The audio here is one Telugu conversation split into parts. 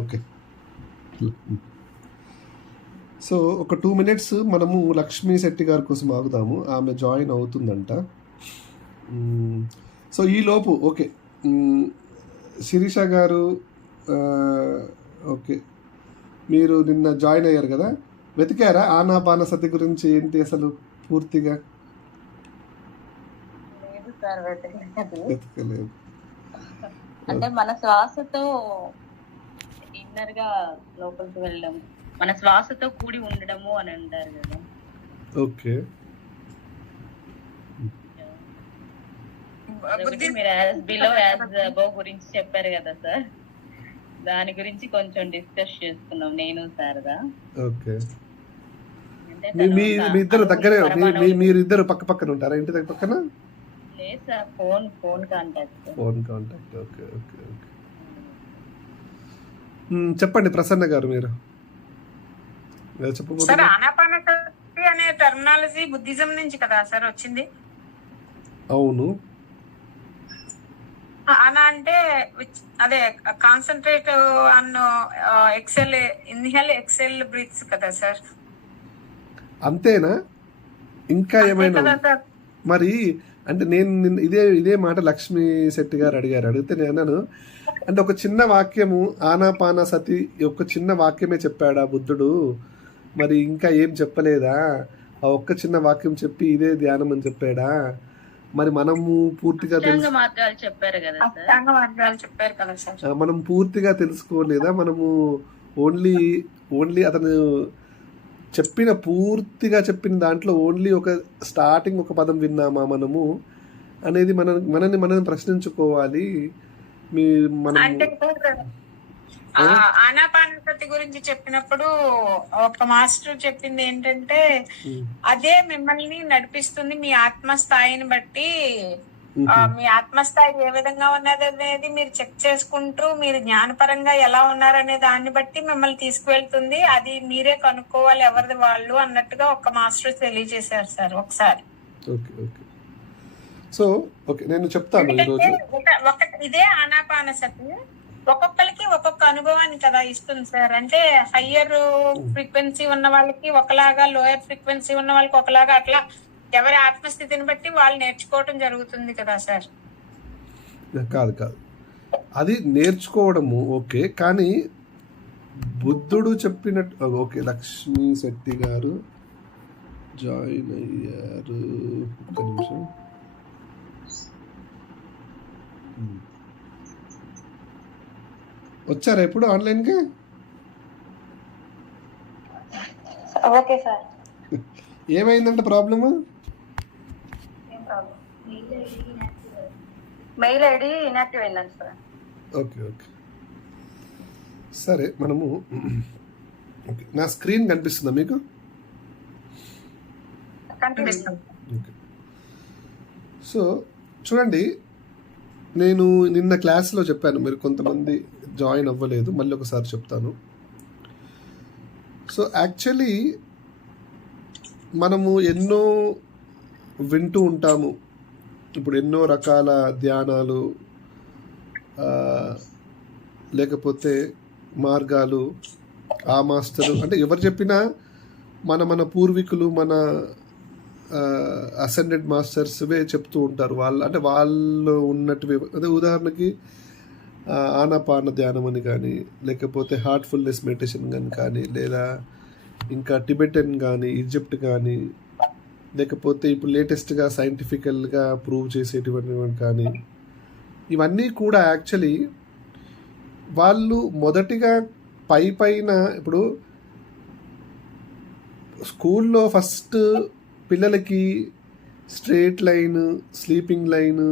ఓకే. సో ఒక 2 minutes మనము లక్ష్మీ శెట్టి గారి కోసం ఆగుదాము. ఆమె జాయిన్ అవుతుందంట. సో ఈలోపు ఓకే, శిరీష గారు ఓకే, మీరు నిన్న జాయిన్ అయ్యారు కదా, వెతికారా ఆనాపానసతి గురించి ఏంటి అసలు పూర్తిగా? వెతకలేదు. అంటే మన శ్వాసతో ఇన్నర్ గా లోపలికి వెళ్ళడం, మన శ్వాసతో కూడి ఉండడము అని అంటారు కదా. ఓకే, మీరు యాజ్ బిలో యాజ్ అబౌవ్ గురించి చెప్పారు కదా సార్, దాని గురించి కొంచెం డిస్కస్ చేసుకున్నాం నేను సార్గా. ఓకే. మీ ఇద్దరు దగ్గరే, మీరు ఇద్దరు పక్క పక్కన ఉంటారా ఇంటి దగ్గర పక్కన? లేదు sir, phone contact. Okay okay okay. చెప్పండి ప్రసన్న గారు, మీరు సార్ ఆనాపానసతి అనే టర్మినాలజీ బుద్ధిజం నుంచి కదా సార్ వచ్చింది? అవును. అలా అంటే అదే concentrate on exhale, inhale exhale breaths కదా సార్? అంతేనా? ఇంకా ఏమైనా? మరి అంటే నేను ఇదే మాట లక్ష్మీ శెట్టి గారు అడిగితే నేను అన్నాను, అంటే ఒక చిన్న వాక్యము ఆనాపానసతి ఒక చిన్న వాక్యమే చెప్పాడా బుద్ధుడు, మరి ఇంకా ఏం చెప్పలేదా? ఆ ఒక్క చిన్న వాక్యం చెప్పి ఇదే ధ్యానం అని చెప్పాడా? మరి మనము పూర్తిగా మనం పూర్తిగా తెలుసుకోలేదా? మనము ఓన్లీ అతను పూర్తిగా చెప్పిన దాంట్లో ఓన్లీ ఒక స్టార్టింగ్ ఒక పదం విన్నామా మనము అనేది మనల్ని మనం ప్రశ్నించుకోవాలి. ఆనాపానసతి గురించి చెప్పినప్పుడు ఒక మాస్టర్ చెప్పింది ఏంటంటే, అదే మిమ్మల్ని నడిపిస్తుంది మీ ఆత్మస్థాయిని బట్టి. మీ ఆత్మస్థాయి ఏ విధంగా ఉన్నది అనేది మీరు చెక్ చేసుకుంటూ మీరు జ్ఞానపరంగా ఎలా ఉన్నారనే దాన్ని బట్టి మిమ్మల్ని తీసుకువెళ్తుంది. అది మీరే కనుక్కోవాలి ఎవరిది వాళ్ళు అన్నట్టుగా ఒక మాస్టర్ తెలియజేశారు సార్ ఒకసారి. సో ఓకే, నేను చెప్తాను. ఇదే ఆనాపానసతి ఒక్కొక్కరికి ఒక్కొక్క అనుభవాన్ని కదా ఇస్తుంది సార్. అంటే హయ్యర్ ఫ్రీక్వెన్సీ ఉన్న వాళ్ళకి ఒకలాగా, లోయర్ ఫ్రీక్వెన్సీ ఉన్న వాళ్ళకి ఒకలాగా, అట్లా ఎవరి ఆత్మస్థితిని బట్టి వాళ్ళు నేర్చుకోవడం జరుగుతుంది కదా సార్. కాదు, అది నేర్చుకోవడము ఓకే, కానీ బుద్ధుడు చెప్పినట్టు ఓకే. లక్ష్మీ శెట్టి గారు జాయిన్ అయ్యారు, ఒక్క నిమిషం. వచ్చారా ఎప్పుడు ఆన్లైన్గా? Okay sir. ఏమైందంటే ప్రాబ్లము? మెయిల్ ఐడి ఇన్యాక్టివ్ అయిందండి సార్. ఓకే సరే, మనము ఓకే, నా స్క్రీన్ కనిపిస్తుందా మీకు? ఓకే. సో చూడండి, నేను నిన్న క్లాస్లో చెప్పాను, మీరు కొంతమంది జాయిన్ అవ్వలేదు, మళ్ళీ ఒకసారి చెప్తాను. సో యాక్చువల్లీ మనము ఎన్నో వింటూ ఉంటాము, ఇప్పుడు ఎన్నో రకాల ధ్యానాలు లేకపోతే మార్గాలు, ఆ మాస్టరు అంటే ఎవరు చెప్పినా మన పూర్వీకులు, మన అసెండెడ్ మాస్టర్స్వే చెప్తూ ఉంటారు. వాళ్ళు ఉన్నట్టువే. అదే ఉదాహరణకి ఆనాపాన ధ్యానం అని కానీ, లేకపోతే హార్ట్ఫుల్నెస్ మెడిటేషన్ కానీ, లేదా ఇంకా టిబెటన్ కానీ, ఈజిప్ట్ కానీ, లేకపోతే ఇప్పుడు లేటెస్ట్గా సైంటిఫికల్గా ప్రూవ్ చేసేటువంటి కానీ, ఇవన్నీ కూడా యాక్చువల్లీ వాళ్ళు మొదటిగా పైన ఇప్పుడు స్కూల్లో ఫస్ట్ పిల్లలకి straight line, sleeping line,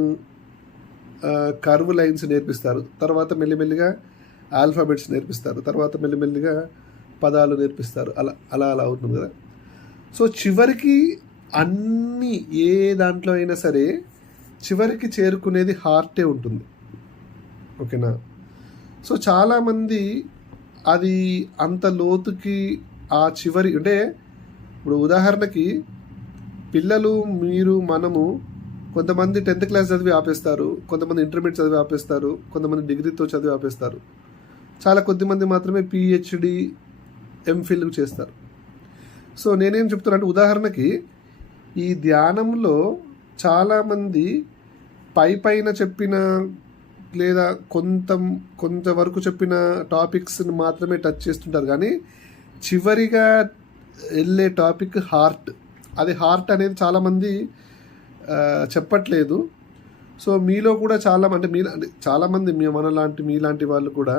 curve lines నేర్పిస్తారు. తర్వాత మెల్లిమెల్లిగా ఆల్ఫాబెట్స్ నేర్పిస్తారు. తర్వాత మెల్లిమెల్లిగా పదాలు నేర్పిస్తారు. అలా అవుతుంది కదా. సో చివరికి అన్నీ ఏ దాంట్లో అయినా సరే చివరికి చేరుకునేది హార్టే ఉంటుంది. ఓకేనా? సో చాలామంది అది అంత లోతుకి ఆ చివరి అంటే ఇప్పుడు ఉదాహరణకి పిల్లలు, మీరు, మనము కొంతమంది 10th క్లాస్ చదివి ఆపేస్తారు, కొంతమంది ఇంటర్మీడియట్ చదివి ఆపేస్తారు, కొంతమంది డిగ్రీతో చదివి ఆపేస్తారు. చాలా కొద్దిమంది మాత్రమే పిహెచ్డి ఎంఫిల్ చేస్తారు. సో నేనేం చెప్తున్నా అంటే, ఉదాహరణకి ఈ ధ్యానంలో చాలామంది పైన చెప్పిన లేదా కొంతవరకు చెప్పిన టాపిక్స్ని మాత్రమే టచ్ చేస్తుంటారు, కానీ చివరిగా వెళ్ళే టాపిక్ హార్ట్. అది హార్ట్ అనేది చాలామంది చెప్పట్లేదు. సో మీలో కూడా చాలామంది మీలాంటి వాళ్ళు కూడా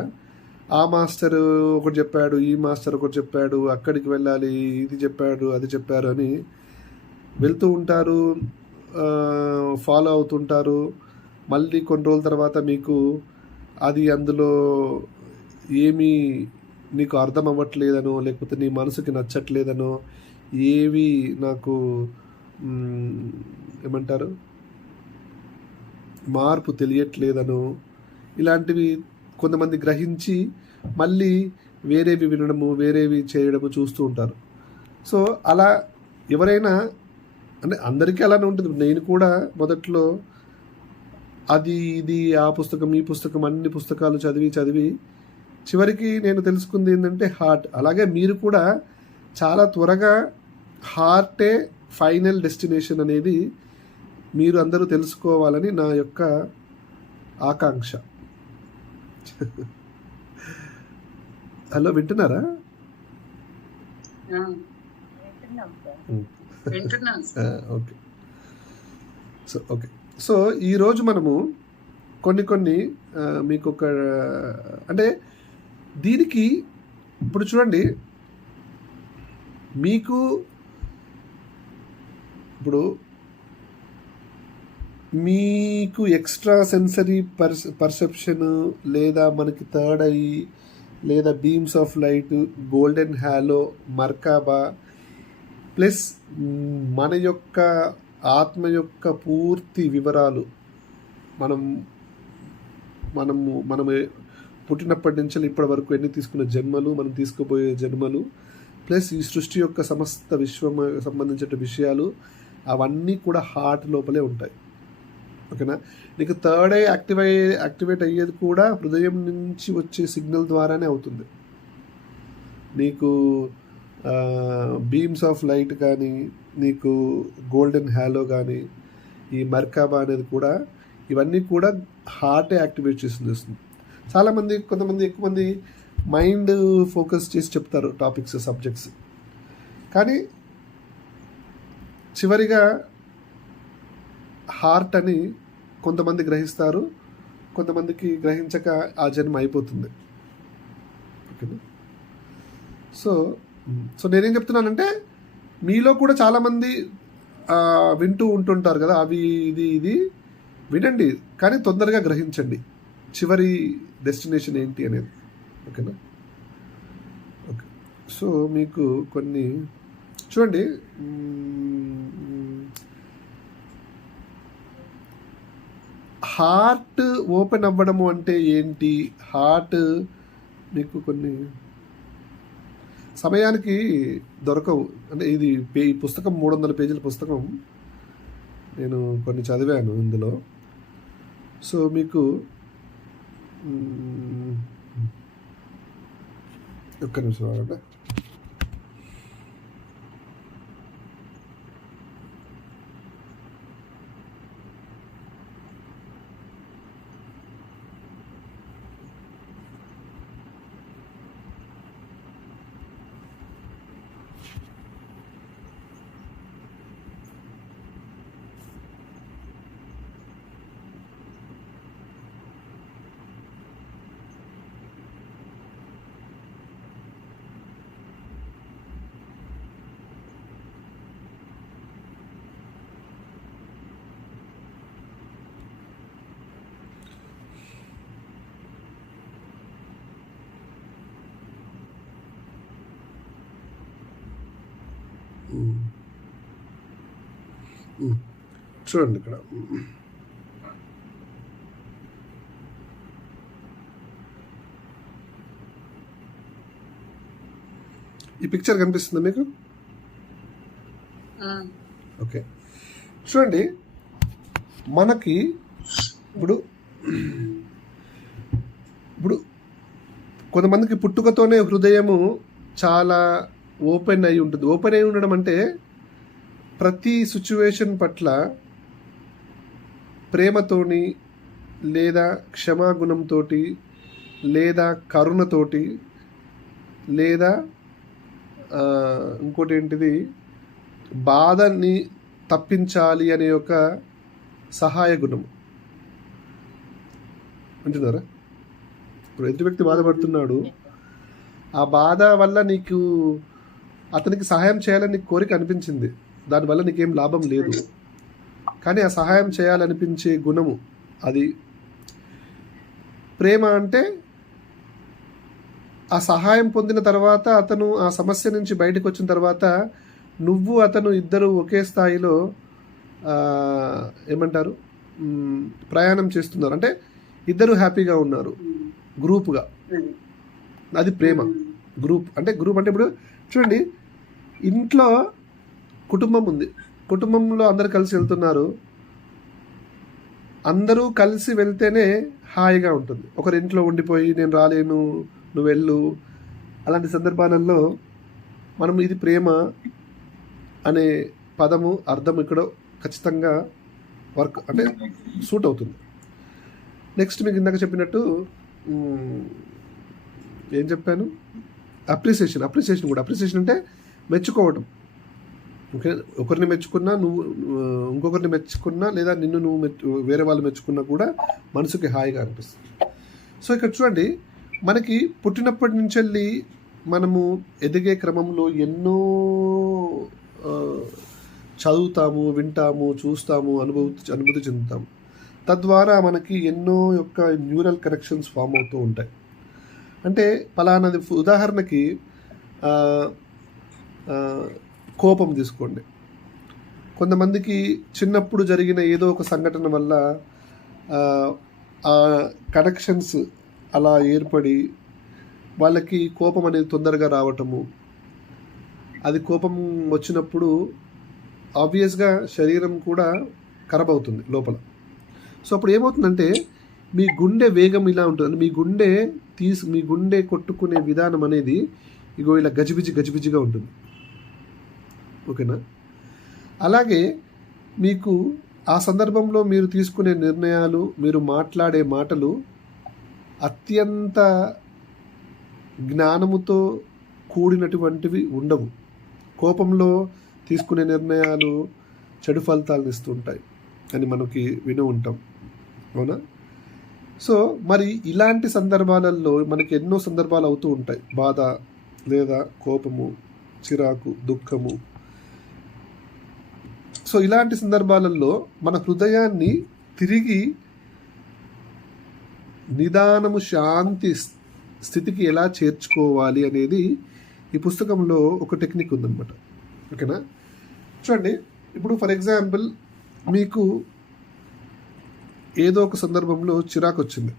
ఆ మాస్టర్ ఒకటి చెప్పాడు, ఈ మాస్టర్ ఒకటి చెప్పాడు, అక్కడికి వెళ్ళాలి, ఇది చెప్పాడు, అది చెప్పారు అని వెళ్తూ ఉంటారు, ఫాలో అవుతుంటారు. మళ్ళీ కొన్ని రోజుల తర్వాత మీకు అది అందులో ఏమీ నీకు అర్థం అవ్వట్లేదనో, లేకపోతే నీ మనసుకి నచ్చట్లేదనో, ఏవి నాకు ఏమంటారు మార్పు తెలియట్లేదనో, ఇలాంటివి కొంతమంది గ్రహించి మళ్ళీ వేరేవి వినడము, వేరేవి చేయడము చూస్తూ ఉంటారు. సో అలా ఎవరైనా, అంటే అందరికీ అలానే ఉంటుంది. నేను కూడా మొదట్లో అది ఇది ఆ పుస్తకం ఈ పుస్తకం అన్ని పుస్తకాలు చదివి చివరికి నేను తెలుసుకుంది ఏంటంటే హార్ట్. అలాగే మీరు కూడా చాలా త్వరగా హార్టే ఫైనల్ డెస్టినేషన్ అనేది మీరు అందరూ తెలుసుకోవాలని నా యొక్క ఆకాంక్ష. హలో, వింటున్నారా? ఓకే. సో ఈరోజు మనము కొన్ని మీకు ఒక, అంటే దీనికి ఇప్పుడు చూడండి, మీకు ఎక్స్ట్రా సెన్సరీ పర్సెప్షన్, లేదా మనకి థర్డ్ ఐ, లేదా beams of light, golden halo, merkaba, plus మన యొక్క ఆత్మ యొక్క పూర్తి వివరాలు, మనము పుట్టినప్పటి నుంచి ఇప్పటి వరకు ఎన్ని తీసుకున్న జన్మలు, మనం తీసుకోబోయే జన్మలు, ప్లస్ ఈ సృష్టి యొక్క సమస్త విశ్వం సంబంధించిన విషయాలు, అవన్నీ కూడా హార్ట్ లోపలే ఉంటాయి. ఓకేనా? నీకు థర్డ్ ఐ యాక్టివేట్ అయ్యేది కూడా హృదయం నుంచి వచ్చే సిగ్నల్ ద్వారానే అవుతుంది. నీకు బీమ్స్ ఆఫ్ లైట్ కానీ, నీకు గోల్డెన్ హ్యాలో కానీ, ఈ మర్కాబా అనేది కూడా, ఇవన్నీ కూడా హార్టే యాక్టివేట్ చేస్తుంది. కొంతమంది ఎక్కువ మంది మైండ్ ఫోకస్ చేసి చెప్తారు టాపిక్స్, సబ్జెక్ట్స్, కానీ చివరిగా హార్ట్ అని కొంతమంది గ్రహిస్తారు, కొంతమందికి గ్రహించక ఆ జన్మ అయిపోతుంది. ఓకేనా? సో నేనేం చెప్తున్నానంటే, మీలో కూడా చాలామంది వింటూ ఉంటుంటారు కదా, అవి ఇది వినండి, కానీ తొందరగా గ్రహించండి చివరి డెస్టినేషన్ ఏంటి అనేది. ఓకేనా? ఓకే. సో మీకు కొన్ని చూడండి, హార్ట్ ఓపెన్ అవ్వడము అంటే ఏంటి? హార్ట్ మీకు కొన్ని సమయానికి దొరకవు. అంటే ఈ పుస్తకం 300 పేజీల పుస్తకం నేను కొన్ని చదివాను ఇందులో. సో మీకు ఒక్క నిమిషం ఆగండి. చూడండి ఇక్కడ ఈ పిక్చర్ కనిపిస్తుందా మీకు? ఓకే, చూడండి, మనకి ఇప్పుడు కొంతమందికి పుట్టుకతోనే హృదయము చాలా ఓపెన్ అయి ఉంటుంది. ఓపెన్ అయి ఉండడం అంటే ప్రతి సిచ్యువేషన్ పట్ల ప్రేమతోని లేదా క్షమాగుణంతో లేదా కరుణతోటి లేదా ఇంకోటి ఏంటిది బాధని తప్పించాలి అనే ఒక సహాయ గుణం. అంటున్నారా? ఇప్పుడు ఎదుటి వ్యక్తి బాధపడుతున్నాడు, ఆ బాధ వల్ల నీకు అతనికి సహాయం చేయాలని నీకు కోరిక అనిపించింది, దానివల్ల నీకేం లాభం లేదు, కానీ ఆ సహాయం చేయాలనిపించే గుణము అది ప్రేమ. అంటే ఆ సహాయం పొందిన తర్వాత అతను ఆ సమస్య నుంచి బయటకు వచ్చిన తర్వాత నువ్వు అతను ఇద్దరు ఒకే స్థాయిలో ఏమంటారు ప్రయాణం చేస్తున్నారు, అంటే ఇద్దరు హ్యాపీగా ఉన్నారు గ్రూప్గా. అది ప్రేమ. గ్రూప్ అంటే ఇప్పుడు చూడండి, ఇంట్లో కుటుంబం ఉంది, కుటుంబంలో అందరు కలిసి వెళ్తున్నారు, అందరూ కలిసి వెళ్తేనే హాయిగా ఉంటుంది. ఒకరి ఇంట్లో ఉండిపోయి నేను రాలేను నువ్వు వెళ్ళు, అలాంటి సందర్భాలలో మనం ఇది ప్రేమ అనే పదము అర్థం ఇక్కడ ఖచ్చితంగా వర్క్ అంటే సూట్ అవుతుంది. నెక్స్ట్ మీకు ఇందాక చెప్పినట్టు ఏం చెప్పాను, అప్రిసియేషన్ కూడా. అప్రిసియేషన్ అంటే మెచ్చుకోవడం. ఓకే, ఒకరిని మెచ్చుకున్నా, నువ్వు ఇంకొకరిని మెచ్చుకున్నా, లేదా నిన్ను నువ్వు వేరే వాళ్ళు మెచ్చుకున్నా కూడా మనసుకి హాయిగా అనిపిస్తుంది. సో ఇక్కడ చూడండి, మనకి పుట్టినప్పటి నుంచి వెళ్ళి మనము ఎదిగే క్రమంలో ఎన్నో చదువుతాము, వింటాము, చూస్తాము, అనుభూతి చెందుతాము. తద్వారా మనకి ఎన్నో యొక్క న్యూరల్ కనెక్షన్స్ ఫామ్ అవుతూ ఉంటాయి. అంటే పలానాది ఉదాహరణకి కోపం తీసుకోండి. కొంతమందికి చిన్నప్పుడు జరిగిన ఏదో ఒక సంఘటన వల్ల ఆ కనెక్షన్స్ అలా ఏర్పడి వాళ్ళకి కోపం అనేది తొందరగా రావటము. అది కోపం వచ్చినప్పుడు ఆబ్వియస్గా శరీరం కూడా ఖరాబ్ అవుతుంది లోపల. సో అప్పుడు ఏమవుతుందంటే మీ గుండె వేగం ఇలా ఉంటుంది, మీ గుండె కొట్టుకునే విధానం అనేది ఇగో ఇలా గజిబిజిగా ఉంటుంది. ఓకేనా? అలాగే మీకు ఆ సందర్భంలో మీరు తీసుకునే నిర్ణయాలు, మీరు మాట్లాడే మాటలు అత్యంత జ్ఞానముతో కూడినటువంటివి ఉండవు. కోపంలో తీసుకునే నిర్ణయాలు చెడు ఫలితాలను ఇస్తుంటాయి అని మనకి విని ఉంటాం, అవునా? సో మరి ఇలాంటి సందర్భాలలో మనకి ఎన్నో సందర్భాలు అవుతూ ఉంటాయి. బాధ లేదా కోపము, చిరాకు, దుఃఖము. సో ఇలాంటి సందర్భాలలో మన హృదయాన్ని తిరిగి నిదానము, శాంతి స్థితికి ఎలా చేర్చుకోవాలి అనేది ఈ పుస్తకంలో ఒక టెక్నిక్ ఉందన్నమాట. ఓకేనా? చూడండి, ఇప్పుడు ఫర్ ఎగ్జాంపుల్ మీకు ఏదో ఒక సందర్భంలో చిరాకు వచ్చింది.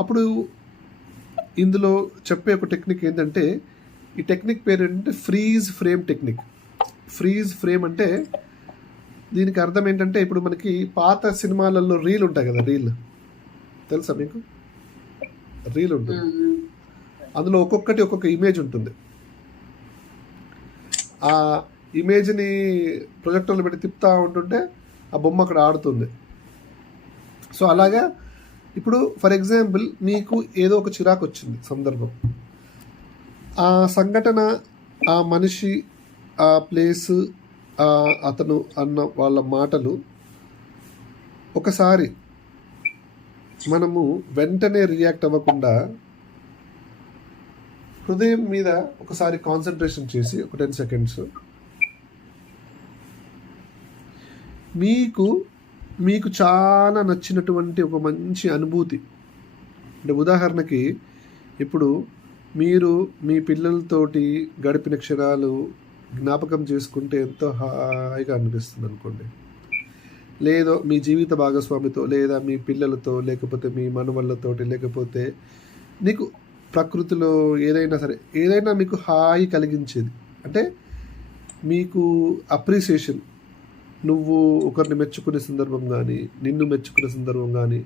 అప్పుడు ఇందులో చెప్పే ఒక టెక్నిక్ ఏంటంటే, ఈ టెక్నిక్ పేరు ఏంటంటే freeze frame technique. Freeze frame అంటే దీనికి అర్థం ఏంటంటే, ఇప్పుడు మనకి పాత సినిమాలలో రీల్ ఉంటాయి కదా, రీల్ తెలుసా మీకు? రీల్ ఉంటుంది, అందులో ఒక్కొక్క ఇమేజ్ ఉంటుంది. ఆ ఇమేజ్ని ప్రొజెక్టర్లో పెట్టి తిప్పుతూ ఉంటుంటే ఆ బొమ్మ అక్కడ ఆడుతుంది. సో అలాగా ఇప్పుడు ఫర్ ఎగ్జాంపుల్ మీకు ఏదో ఒక చిరాకు వచ్చింది సందర్భం, ఆ సంఘటన, ఆ మనిషి, ఆ ప్లేస్, అతను అన్న వాళ్ళ మాటలు ఒకసారి మనము వెంటనే రియాక్ట్ అవ్వకుండా హృదయం మీద ఒకసారి కాన్సన్ట్రేషన్ చేసి ఒక 10 సెకండ్స్ మీకు చాలా నచ్చినటువంటి ఒక మంచి అనుభూతి. అంటే ఉదాహరణకి ఇప్పుడు మీరు మీ పిల్లలతోటి గడిపిన క్షణాలు జ్ఞాపకం చేసుకుంటే ఎంతో హాయిగా అనిపిస్తుంది అనుకోండి. లేదో మీ జీవిత భాగస్వామితో, లేదా మీ పిల్లలతో, లేకపోతే మీ మనవళ్ళతోటి, లేకపోతే నీకు ప్రకృతిలో ఏదైనా సరే, ఏదైనా మీకు హాయి కలిగించేది. అంటే మీకు అప్రిసియేషన్, నువ్వు ఒకరిని మెచ్చుకునే సందర్భం కానీ, నిన్ను మెచ్చుకునే సందర్భం కానీ,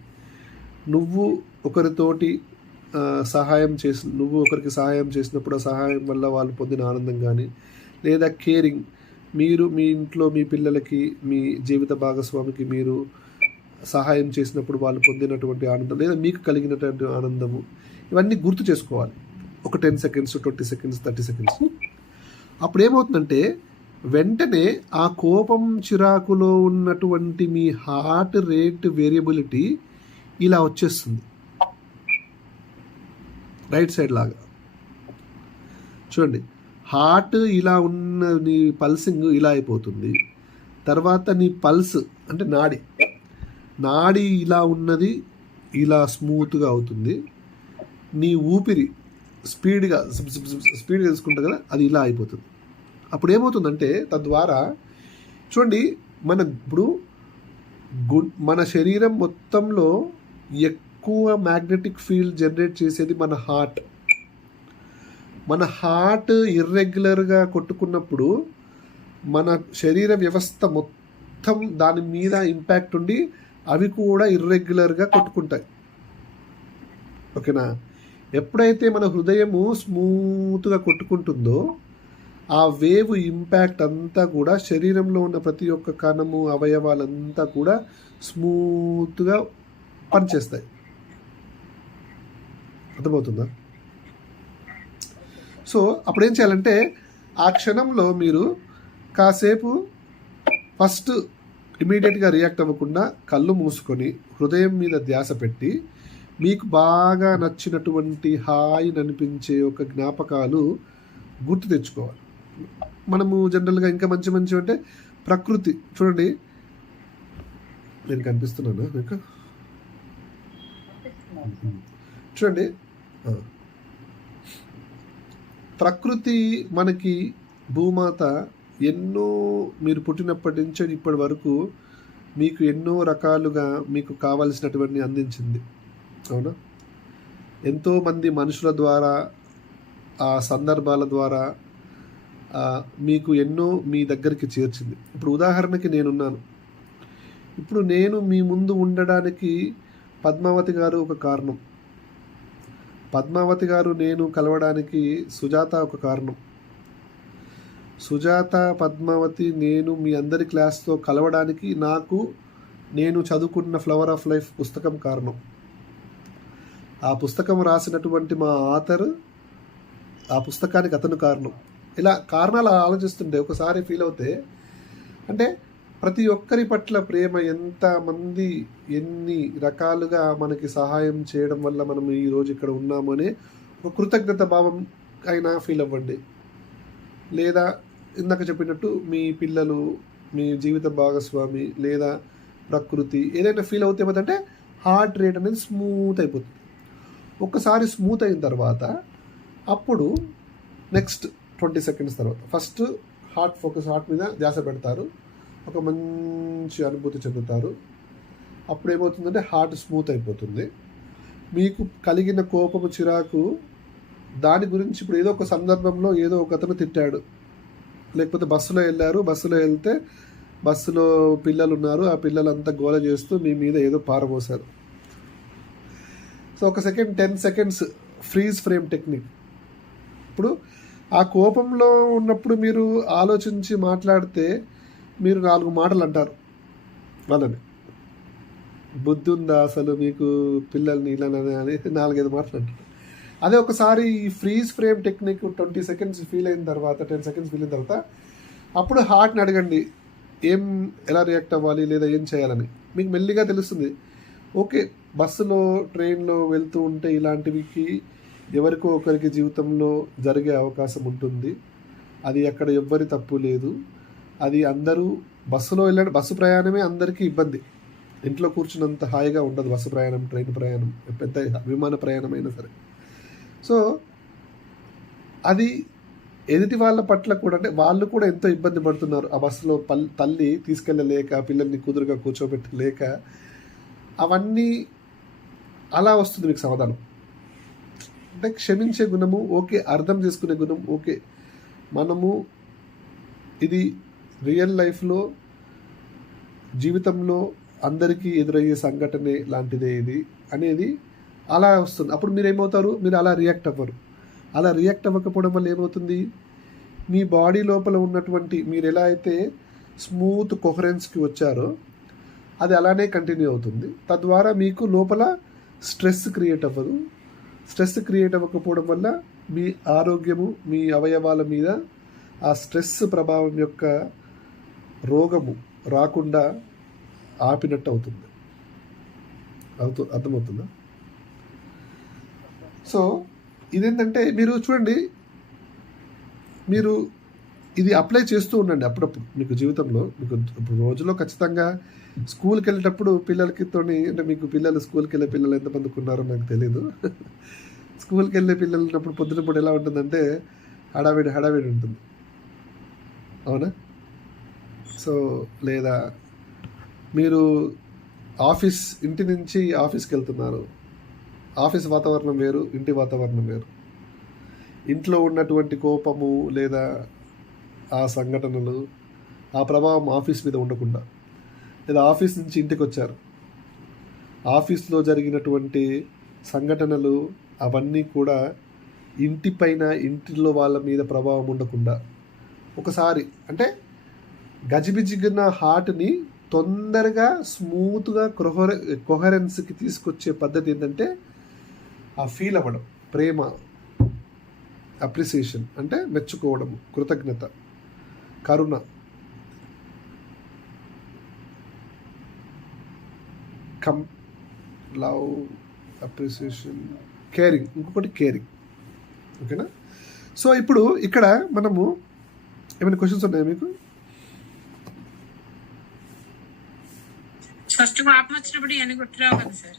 నువ్వు ఒకరితోటి సహాయం నువ్వు ఒకరికి సహాయం చేసినప్పుడు ఆ సహాయం వల్ల వాళ్ళు పొందిన ఆనందం కానీ, లేదా కేరింగ్, మీరు మీ ఇంట్లో మీ పిల్లలకి మీ జీవిత భాగస్వామికి మీరు సహాయం చేసినప్పుడు వాళ్ళు పొందినటువంటి ఆనందం, లేదా మీకు కలిగినటువంటి ఆనందము, ఇవన్నీ గుర్తు చేసుకోవాలి. ఒక 10 సెకండ్స్, 20 సెకండ్స్, 30 సెకండ్స్. అప్పుడు ఏమవుతుందంటే వెంటనే ఆ కోపం చిరాకులో ఉన్నటువంటి మీ హార్ట్ రేట్ వేరియబిలిటీ ఇలా వచ్చేస్తుంది, రైట్ సైడ్ లాగా. చూడండి, హార్ట్ ఇలా ఉన్న నీ పల్సింగ్ ఇలా అయిపోతుంది. తర్వాత నీ పల్స్ అంటే నాడి ఇలా ఉన్నది ఇలా స్మూత్గా అవుతుంది. నీ ఊపిరి స్పీడ్గా తీసుకుంటుంది కదా, అది ఇలా అయిపోతుంది. అప్పుడు ఏమవుతుందంటే తద్వారా చూడండి, ఇప్పుడు మన శరీరం మొత్తంలో ఎక్కువ మ్యాగ్నెటిక్ ఫీల్డ్ జనరేట్ చేసేది మన హార్ట్. మన హార్ట్ ఇర్రెగ్యులర్గా కొట్టుకున్నప్పుడు మన శరీర వ్యవస్థ మొత్తం దాని మీద ఇంపాక్ట్ ఉండి అవి కూడా ఇర్రెగ్యులర్గా కొట్టుకుంటాయి. ఓకేనా? ఎప్పుడైతే మన హృదయము స్మూత్గా కొట్టుకుంటుందో ఆ వేవ్ ఇంపాక్ట్ అంతా కూడా శరీరంలో ఉన్న ప్రతి ఒక్క కణము, అవయవాలంతా కూడా స్మూత్గా పనిచేస్తాయి. అర్థమవుతుందా? సో అప్పుడు ఏం చేయాలంటే ఆ క్షణంలో మీరు కాసేపు ఫస్ట్ ఇమీడియట్గా రియాక్ట్ అవ్వకుండా కళ్ళు మూసుకొని హృదయం మీద ధ్యాస పెట్టి మీకు బాగా నచ్చినటువంటి హాయిని అనిపించే ఒక జ్ఞాపకాలు గుర్తు తెచ్చుకోవాలి. మనము జనరల్గా ఇంకా మంచి అంటే ప్రకృతి. చూడండి, నేను కనిపిస్తున్నాను మీకు, చూడండి, ప్రకృతి మనకి భూమాత ఎన్నో, మీరు పుట్టినప్పటి నుంచి ఇప్పటి వరకు మీకు ఎన్నో రకాలుగా మీకు కావలసినటువంటి అందించింది. అవునా? ఎంతోమంది మనుషుల ద్వారా, ఆ సందర్భాల ద్వారా మీకు ఎన్నో మీ దగ్గరికి చేర్చింది. ఇప్పుడు ఉదాహరణకి నేనున్నాను. ఇప్పుడు నేను మీ ముందు ఉండడానికి పద్మావతి గారు ఒక కారణం, పద్మావతి గారు నేను కలవడానికి సుజాత ఒక కారణం, సుజాత, పద్మావతి, నేను మీ అందరి క్లాస్తో కలవడానికి నేను చదువుకున్న ఫ్లవర్ ఆఫ్ లైఫ్ పుస్తకం కారణం. ఆ పుస్తకం రాసినటువంటి మా ఆథర్, ఆ పుస్తకానికి అతను కారణం. ఇలా కారణాలు ఆలోచిస్తుంటే ఒకసారి ఫీల్ అవుతే, అంటే ప్రతి ఒక్కరి పట్ల ప్రేమ, ఎంతమంది ఎన్ని రకాలుగా మనకి సహాయం చేయడం వల్ల మనం ఈరోజు ఇక్కడ ఉన్నామనే ఒక కృతజ్ఞత భావం అయినా ఫీల్ అవ్వండి. లేదా ఇందాక చెప్పినట్టు మీ పిల్లలు, మీ జీవిత భాగస్వామి, లేదా ప్రకృతి, ఏదైనా ఫీల్ అవుతే ఏమంటే హార్ట్ రేట్ అనేది స్మూత్ అయిపోతుంది. ఒక్కసారి స్మూత్ అయిన తర్వాత అప్పుడు నెక్స్ట్ 20 సెకండ్స్ తర్వాత ఫస్ట్ హార్ట్ మీద ధ్యాస పెడతారు, ఒక మంచి అనుభూతి చెందుతారు. అప్పుడు ఏమవుతుందంటే హార్ట్ స్మూత్ అయిపోతుంది. మీకు కలిగిన కోపము, చిరాకు, దాని గురించి ఇప్పుడు ఏదో ఒక సందర్భంలో ఏదో ఒక అతను తిట్టాడు, లేకపోతే బస్సులో వెళ్ళారు, బస్సులో వెళ్తే బస్సులో పిల్లలు ఉన్నారు, ఆ పిల్లలంతా గోల చేస్తూ మీ మీద ఏదో పారబోసారు. సో ఒక second, 10 seconds freeze frame technique. ఇప్పుడు ఆ కోపంలో ఉన్నప్పుడు మీరు ఆలోచించి మాట్లాడితే మీరు 4 మాటలు అంటారు వాళ్ళని. బుద్ధి ఉందా అసలు మీకు, పిల్లల్ని ఇలా అని 4-5 మాటలు అంటారు. అదే ఒకసారి ఈ freeze frame technique 20 seconds feel అయిన తర్వాత, 10 సెకండ్స్ ఫీల్ అయిన తర్వాత అప్పుడు హార్ట్ని అడగండి ఎలా రియాక్ట్ అవ్వాలి, లేదా ఏం చేయాలని. మీకు మెల్లిగా తెలుస్తుంది. ఓకే, బస్సులో, ట్రైన్లో వెళ్తూ ఉంటే ఇలాంటివికి ఎవరికో ఒకరికి జీవితంలో జరిగే అవకాశం ఉంటుంది. అది అక్కడ ఎవ్వరి తప్పు లేదు. అది అందరూ బస్సులో వెళ్ళడం, బస్సు ప్రయాణమే అందరికీ ఇబ్బంది. ఇంట్లో కూర్చున్నంత హాయిగా ఉండదు బస్సు ప్రయాణం, ట్రైన్ ప్రయాణం, పెద్ద విమాన ప్రయాణం అయినా సరే. సో అది ఎదుటి వాళ్ళ పట్ల కూడా, అంటే వాళ్ళు కూడా ఎంతో ఇబ్బంది పడుతున్నారు. ఆ బస్సులో తల్లి తీసుకెళ్ళలేక, పిల్లల్ని కుదురుగా కూర్చోబెట్టలేక, అవన్నీ అలా వస్తుంది మీకు సమాధానం. అంటే క్షమించే గుణము ఓకే, అర్థం చేసుకునే గుణం ఓకే. మనము ఇది రియల్ లైఫ్లో, జీవితంలో అందరికీ ఎదురయ్యే సంఘటనే లాంటిదే ఇది అనేది అలా వస్తుంది. అప్పుడు మీరు ఏమవుతారు, మీరు అలా రియాక్ట్ అవ్వరు. అలా రియాక్ట్ అవ్వకపోవడం వల్ల ఏమవుతుంది, మీ బాడీ లోపల ఉన్నటువంటి మీరు ఎలా అయితే స్మూత్ కొహరెన్స్కి వచ్చారో అది అలానే కంటిన్యూ అవుతుంది. తద్వారా మీకు లోపల స్ట్రెస్ క్రియేట్ అవ్వదు. స్ట్రెస్ క్రియేట్ అవ్వకపోవడం వల్ల మీ ఆరోగ్యము, మీ అవయవాల మీద ఆ స్ట్రెస్ ప్రభావం యొక్క రోగము రాకుండా ఆపినట్టు అవుతుంది. అర్థమవుతుందా? సో ఇదేంటంటే మీరు చూడండి, మీరు ఇది అప్లై చేస్తూ ఉండండి అప్పుడప్పుడు మీకు జీవితంలో. మీకు ఇప్పుడు రోజులో ఖచ్చితంగా స్కూల్కి వెళ్ళేటప్పుడు పిల్లలకితోని, అంటే మీకు పిల్లలు స్కూల్కి వెళ్ళే పిల్లలు ఎంతమందికి ఉన్నారో నాకు తెలీదు. స్కూల్కి వెళ్ళే పిల్లలు ఉన్నప్పుడు పొద్దునప్పుడు ఎలా ఉంటుందంటే హడావిడి ఉంటుంది, అవునా? సో లేదా మీరు ఇంటి నుంచి ఆఫీస్కి వెళ్తున్నారు, ఆఫీస్ వాతావరణం వేరు, ఇంటి వాతావరణం వేరు. ఇంట్లో ఉన్నటువంటి కోపము లేదా ఆ సంఘటనలు, ఆ ప్రభావం ఆఫీస్ మీద ఉండకుండా, లేదా ఆఫీస్ నుంచి ఇంటికి వచ్చారు, ఆఫీస్లో జరిగినటువంటి సంఘటనలు అవన్నీ కూడా ఇంటిపైన, ఇంటిలో వాళ్ళ మీద ప్రభావం ఉండకుండా ఒకసారి అంటే గజిబిజిగిన హార్ట్ని తొందరగా స్మూత్గా కొహరెన్స్కి తీసుకొచ్చే పద్ధతి ఏంటంటే ఆ ఫీల్ అవ్వడం, ప్రేమ, అప్రిసియేషన్ అంటే మెచ్చుకోవడము, కృతజ్ఞత, కరుణ, లవ్, అప్రిసియేషన్, కేరింగ్, ఇంకొకటి కేరింగ్. ఓకేనా? సో ఇప్పుడు ఇక్కడ మనము ఏమైనా క్వశ్చన్స్ ఉన్నాయా మీకు? ఫస్ట్ కోపం వచ్చినప్పుడు ఇవన్నీ గుర్తురావు కదా సార్?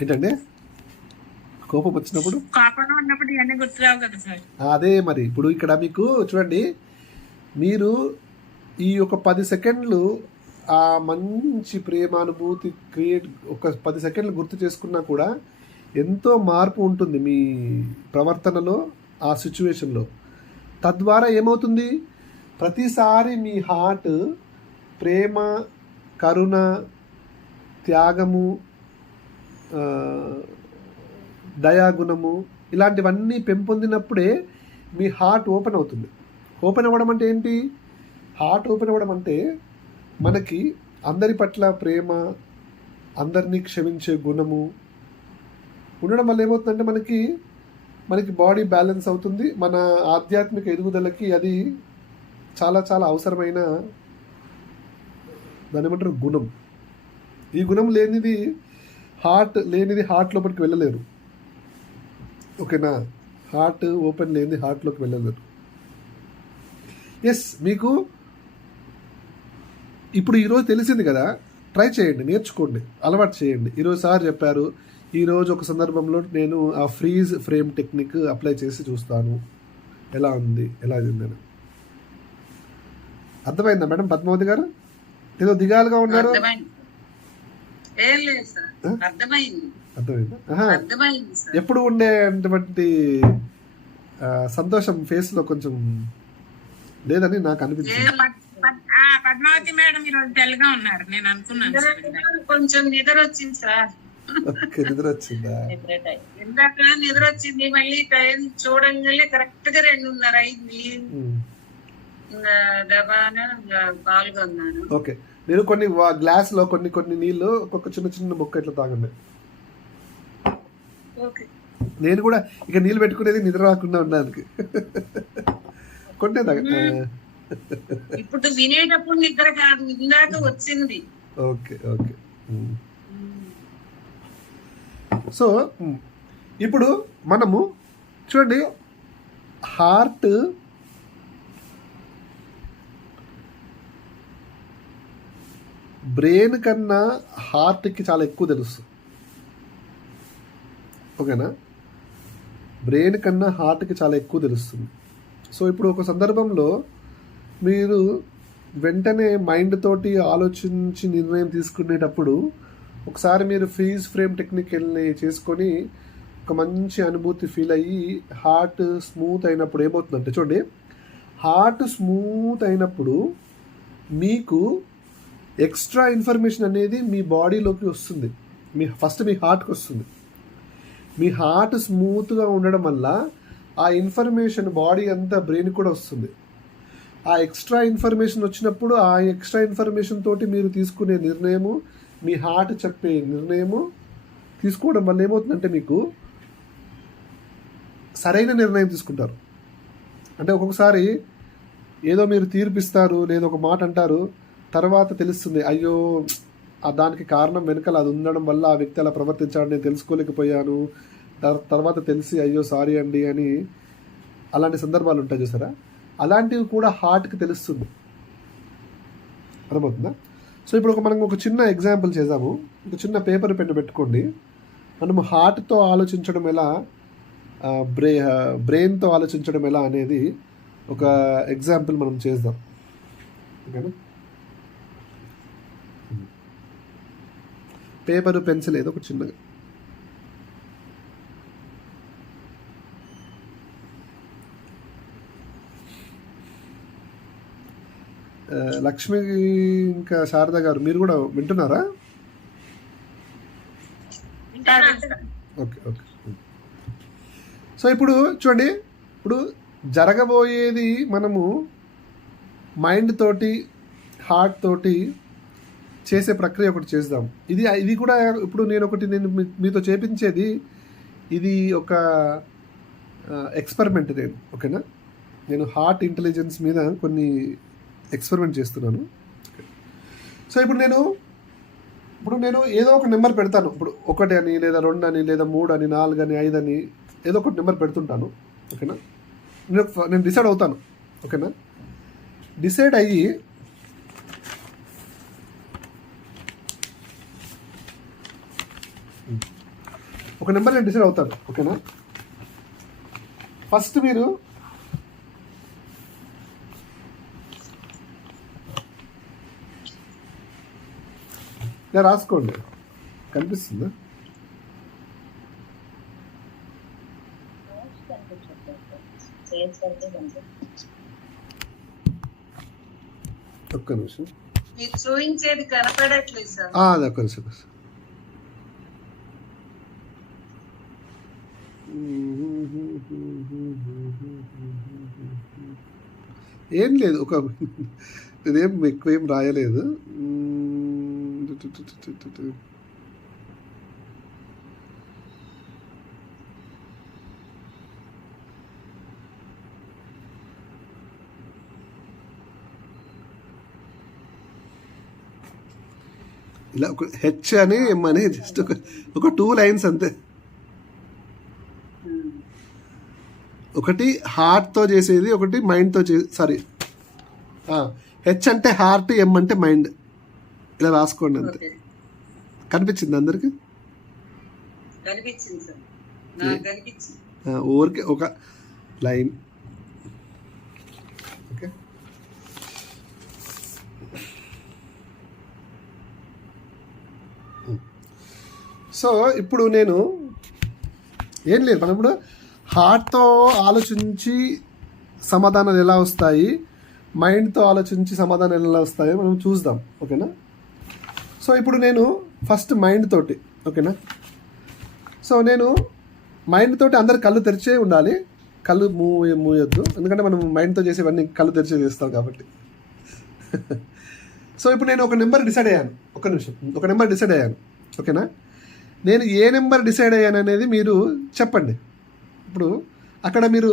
ఏంటంటే కోపం వచ్చినప్పుడు, కోపం ఉన్నప్పుడు ఇవన్నీ గుర్తురావు కదా సార్? అదే మరి ఇప్పుడు ఇక్కడ మీకు చూడండి, మీరు ఈ ఒక 10 సెకండ్లు ఆ మంచి ప్రేమానుభూతి ఒక 10 సెకండ్లు గుర్తు చేసుకున్నా కూడా ఎంతో మార్పు ఉంటుంది మీ ప్రవర్తనలో, ఆ సిచ్యువేషన్లో. తద్వారా ఏమవుతుంది, ప్రతిసారి మీ హార్ట్ ప్రేమ, కరుణ, త్యాగము, దయాగుణము ఇలాంటివన్నీ పెంపొందినప్పుడే మీ హార్ట్ ఓపెన్ అవుతుంది. ఓపెన్ అవ్వడం అంటే ఏంటి? హార్ట్ ఓపెన్ అవ్వడం అంటే మనకి అందరి పట్ల ప్రేమ, అందరినీ క్షమించే గుణము ఉండడం వల్ల ఏమవుతుందంటే మనకి బాడీ బ్యాలెన్స్ అవుతుంది. మన ఆధ్యాత్మిక ఎదుగుదలకి అది చాలా చాలా అవసరమైన దాని ఏమంటారు గుణం. ఈ గుణం లేనిది హార్ట్ లోపలికి వెళ్ళలేరు. ఓకేనా? హార్ట్ ఓపెన్ లేనిది హార్ట్లోకి వెళ్ళలేరు. ఎస్, మీకు ఇప్పుడు ఈరోజు తెలిసింది కదా, ట్రై చేయండి, నేర్చుకోండి, అలవాటు చేయండి. ఈరోజు సార్ చెప్పారు, ఈరోజు ఒక సందర్భంలో నేను ఆ ఫ్రీజ్ ఫ్రేమ్ టెక్నిక్ అప్లై చేసి చూస్తాను ఎలా అయిందని. అర్థమైందా మేడం పద్మావతి గారు? ఏదో దిగాలుగా ఉన్నారు. అర్థమైందా? ఎప్పుడు ఉండేటువంటి సంతోషం ఫేస్ లో కొంచెం లేదని నాకు అనిపించింది. పద్మావతి మేడం ఈరోజు తెల్లగా ఉన్నారు, నేను అనుకున్నాను. కొంచెం నిద్ర వచ్చింది సార్. నిద్ర వచ్చిందా? ఇందాక నిద్ర వచ్చింది, మళ్ళీ టైం చూడంగానే కరెక్ట్ గా 2:30 అయింది. పాల్గొన్నాను. ఓకే, మీరు కొన్ని గ్లాస్ లో కొన్ని నీళ్లు ఒక్కొక్క చిన్న బొక్క ఇట్లా తాగండి. నేను కూడా ఇక నీళ్ళు పెట్టుకునేది నిద్ర రాకుండా ఉండడానికి. కొంటే తాగండి. ఇప్పుడు వినేటప్పుడు నిద్ర కాదు, ఇందాక వచ్చింది. ఓకే. సో ఇప్పుడు మనము చూడండి, హార్ట్ బ్రెయిన్ కన్నా హార్ట్కి చాలా ఎక్కువ తెలుస్తుంది. ఓకేనా? బ్రెయిన్ కన్నా హార్ట్కి చాలా ఎక్కువ తెలుస్తుంది. సో ఇప్పుడు ఒక సందర్భంలో మీరు వెంటనే మైండ్ తోటి ఆలోచించి నిర్ణయం తీసుకునేటప్పుడు ఒకసారి మీరు ఫ్రీజ్ ఫ్రేమ్ టెక్నిక్ చేసుకొని ఒక మంచి అనుభూతి ఫీల్ అయ్యి హార్ట్ స్మూత్ అయినప్పుడు ఏమవుతుందంటే, చూడండి, హార్ట్ స్మూత్ అయినప్పుడు మీకు ఎక్స్ట్రా ఇన్ఫర్మేషన్ అనేది మీ బాడీలోకి వస్తుంది. ఫస్ట్ మీ హార్ట్కి వస్తుంది. మీ హార్ట్ స్మూత్గా ఉండడం వల్ల ఆ ఇన్ఫర్మేషన్ బాడీ అంతా బ్రెయిన్ కూడా వస్తుంది. ఆ ఎక్స్ట్రా ఇన్ఫర్మేషన్ వచ్చినప్పుడు ఆ ఎక్స్ట్రా ఇన్ఫర్మేషన్ తోటి మీరు తీసుకునే నిర్ణయము, మీ హార్ట్ చెప్పే నిర్ణయము తీసుకోవడం వల్ల ఏమవుతుందంటే మీకు సరైన నిర్ణయం తీసుకుంటారు. అంటే ఒక్కొక్కసారి ఏదో మీరు తీర్పిస్తారు, లేదా ఒక మాట అంటారు, తర్వాత తెలుస్తుంది అయ్యో దానికి కారణం వెనకాల అది ఉండడం వల్ల ఆ వ్యక్తి అలా ప్రవర్తించాడు, నేను తెలుసుకోలేకపోయాను, తర్వాత తెలిసి అయ్యో సారీ అండి అని అలాంటి సందర్భాలు ఉంటాయి చూసారా. అలాంటివి కూడా హార్ట్కి తెలుస్తుంది. అర్థమవుతుందా? సో ఇప్పుడు మనం ఒక చిన్న ఎగ్జాంపుల్ చేద్దాము. ఒక చిన్న పేపర్ పెన్ పెట్టుకోండి. మనము హార్ట్తో ఆలోచించడం ఎలా, బ్రెయిన్తో ఆలోచించడం ఎలా అనేది ఒక ఎగ్జాంపుల్ మనం చేద్దాం. ఓకేనా? పేపరు పెన్సిల్ ఏదో ఒక చిన్నగా. లక్ష్మి ఇంకా శారద గారు మీరు కూడా వింటున్నారా? Okay okay. సో ఇప్పుడు చూడండి, ఇప్పుడు జరగబోయేది మనము మైండ్ తోటి హార్ట్ తోటి చేసే ప్రక్రియ ఒకటి చేద్దాం. ఇది కూడా ఇప్పుడు నేను మీతో చేపించేది ఇది ఒక ఎక్స్పెరిమెంట్. ఓకేనా? నేను హార్ట్ ఇంటెలిజెన్స్ మీద కొన్ని ఎక్స్పెరిమెంట్ చేస్తున్నాను. సో ఇప్పుడు నేను ఏదో ఒక నెంబర్ పెడతాను. ఇప్పుడు 1 అని, లేదా 2 అని, లేదా 3 అని, 4 అని, 5 అని ఏదో ఒక నెంబర్ పెడుతుంటాను. ఓకేనా? నేను డిసైడ్ అవుతాను. ఓకేనా? డిసైడ్ అయ్యి ఒక నెంబర్ నేను డిసైడ్ అవుతాను. ఓకేనా? ఫస్ట్ మీరు రాసుకోండి. కనిపిస్తుందా? ఒక్క నిమిషం. చూపించేది కనపడట్లేదు సార్. అది ఒక్క నిమిషం. ఏం లేదు, ఇదేం ఎక్కువేం రాయలేదు. ఇలా ఒక హెచ్ అని ఎం అని జస్ట్ ఒక 2 లైన్స్ అంతే. ఒకటి హార్ట్తో చేసేది, ఒకటి మైండ్తో సారీ, హెచ్ అంటే హార్ట్, ఎం అంటే మైండ్. ఇలా రాసుకోండి అంతే. కనిపించింది అందరికి? ఊరికే ఒక లైన్. ఓకే. సో ఇప్పుడు నేను ఏం లేదు, మనం ఇప్పుడు హార్ట్తో ఆలోచించి సమాధానాలు ఎలా వస్తాయి, మైండ్తో ఆలోచించి సమాధానాలు ఎలా వస్తాయో మనం చూద్దాం. ఓకేనా? సో ఇప్పుడు నేను ఫస్ట్ మైండ్ తోటి. ఓకేనా? సో నేను మైండ్ తోటి అందరు కళ్ళు తెరిచే ఉండాలి, కళ్ళు మూయొద్దు, ఎందుకంటే మనం మైండ్తో చేసేవన్నీ కళ్ళు తెరిచే చేస్తాం కాబట్టి. సో ఇప్పుడు నేను ఒక నెంబర్ డిసైడ్ అయ్యాను. ఒక నిమిషం. ఒక నెంబర్ డిసైడ్ అయ్యాను. ఓకేనా? నేను ఏ నెంబర్ డిసైడ్ అయ్యాను అనేది మీరు చెప్పండి. ఇప్పుడు అక్కడ మీరు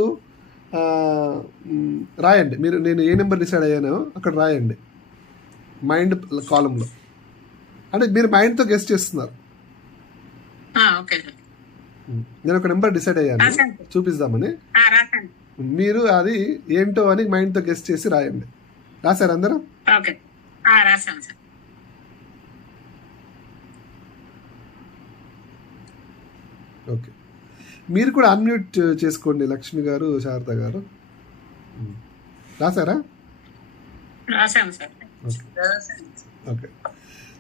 రాయండి. నేను ఏ నెంబర్ డిసైడ్ అయ్యానో అక్కడ రాయండి మైండ్ కాలంలో. అంటే మీరు మైండ్తో గెస్ చేస్తున్నారు. నేను ఒక నెంబర్ డిసైడ్ అయ్యాను చూపిస్తామని, మీరు అది ఏంటో అని మైండ్తో గెస్ చేసి రాయండి. రాశారు అందరూ? ఓకే. మీరు కూడా అన్మ్యూట్ చేసుకోండి, లక్ష్మి గారు, శారద గారు. రాశారా? ఓకే.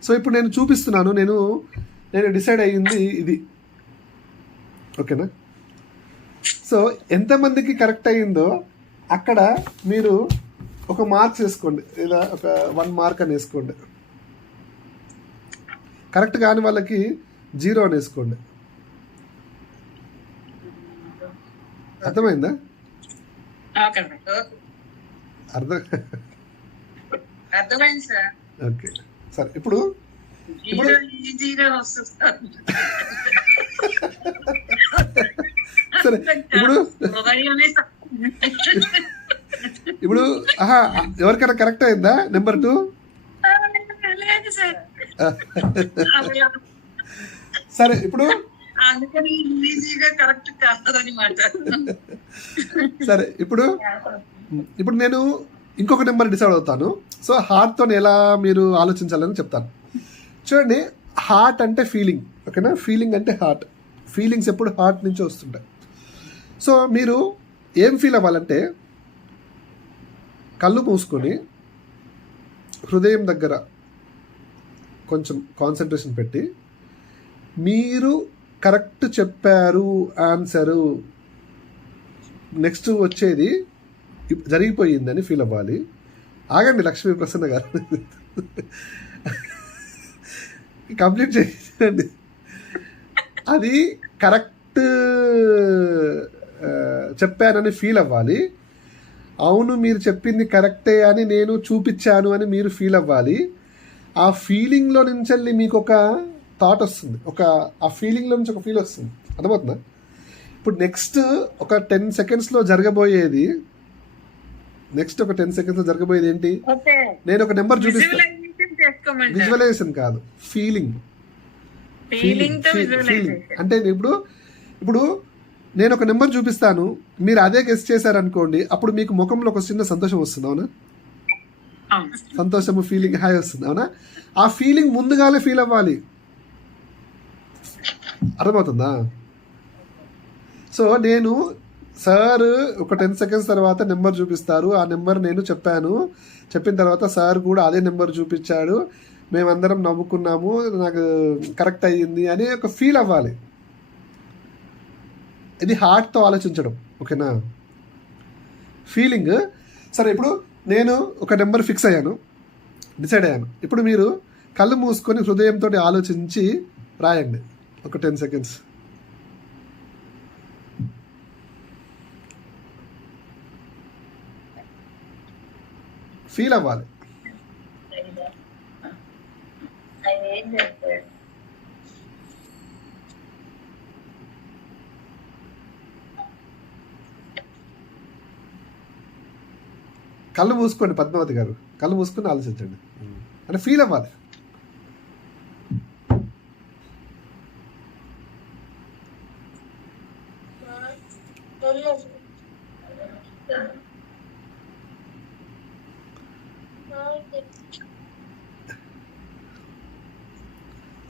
సో ఇప్పుడు నేను చూపిస్తున్నాను. నేను డిసైడ్ అయ్యింది ఇది. ఓకేనా? సో ఎంతమందికి కరెక్ట్ అయ్యిందో అక్కడ మీరు ఒక మార్క్స్ వేసుకోండి, ఇలా ఒక 1 మార్క్ అని వేసుకోండి. కరెక్ట్ కాని వాళ్ళకి 0 అని వేసుకోండి. అర్థమైందా? ఓకే అర్థం అర్థమైంది సార్. ఓకే సరే ఇప్పుడు ఈజీగా వస్తుంది సార్. సరే ఇప్పుడు ఇప్పుడు ఎవరికైనా కరెక్ట్ అయిందా నెంబర్ 2? లేదు సార్. సరే ఇప్పుడు అందుకని ఈజీగా కరెక్ట్ కాదని మాట. సరే ఇప్పుడు నేను ఇంకొక నెంబర్ డిసైడ్ అవుతాను. సో హార్ట్తో ఎలా మీరు ఆలోచించాలని చెప్తాను. చూడండి, హార్ట్ అంటే ఫీలింగ్, ఓకేనా? ఫీలింగ్ అంటే హార్ట్. ఫీలింగ్స్ ఎప్పుడు హార్ట్ నుంచి వస్తుంటాయి. సో మీరు ఏం ఫీల్ అవ్వాలంటే కళ్ళు మూసుకొని హృదయం దగ్గర కొంచెం కాన్సన్ట్రేషన్ పెట్టి మీరు కరెక్ట్ చెప్పారు ఆన్సరు, నెక్స్ట్ వచ్చేది జరిగిపోయిందని ఫీల్ అవ్వాలి. ఆగండి లక్ష్మీ ప్రసన్న గారు, కంప్లీట్ చేయండి. అది కరెక్ట్ చెప్పానని ఫీల్ అవ్వాలి. అవును మీరు చెప్పింది కరెక్టే అని నేను చూపించాను అని మీరు ఫీల్ అవ్వాలి. ఆ ఫీలింగ్లో నుంచి వెళ్ళి మీకు ఒక థాట్ వస్తుంది, ఆ ఫీలింగ్లో నుంచి ఒక ఫీల్ వస్తుంది. అర్థమవుతుందా? ఇప్పుడు నెక్స్ట్ ఒక 10 సెకండ్స్లో జరగబోయేది ఏంటి? నేను ఒక నెంబర్ చూపిస్తాను. విజువలైజేషన్ కాదు, ఫీలింగ్. అంటే ఇప్పుడు నేను ఒక నెంబర్ చూపిస్తాను, మీరు అదే గెస్ చేశారనుకోండి, అప్పుడు మీకు ముఖంలో ఒక చిన్న సంతోషం వస్తుంది. అవునా? సంతోషము, ఫీలింగ్, హాయ్ వస్తుంది. అవునా? ఆ ఫీలింగ్ ముందుగానే ఫీల్ అవ్వాలి. అర్థమవుతుందా? సో నేను సార్ ఒక 10 సెకండ్స్ తర్వాత నెంబర్ చూపిస్తారు, ఆ నెంబర్ నేను చెప్పిన తర్వాత సార్ కూడా అదే నెంబర్ చూపించాడు, మేమందరం నవ్వుకున్నాము, నాకు కరెక్ట్ అయ్యింది అని ఒక ఫీల్ అవ్వాలి. ఇది హార్ట్తో ఆలోచించడం, ఓకేనా? ఫీలింగ్. సరే ఇప్పుడు నేను ఒక నెంబర్ ఫిక్స్ అయ్యాను, డిసైడ్ అయ్యాను. ఇప్పుడు మీరు కళ్ళు మూసుకొని హృదయంతో ఆలోచించి రాయండి ఒక 10 సెకండ్స్. ఫీల్ అవ్వాలి. కళ్ళు మూసుకోండి పద్మావతి గారు, కళ్ళు మూసుకొని ఆలోచించండి. అంటే ఫీల్ అవ్వాలి.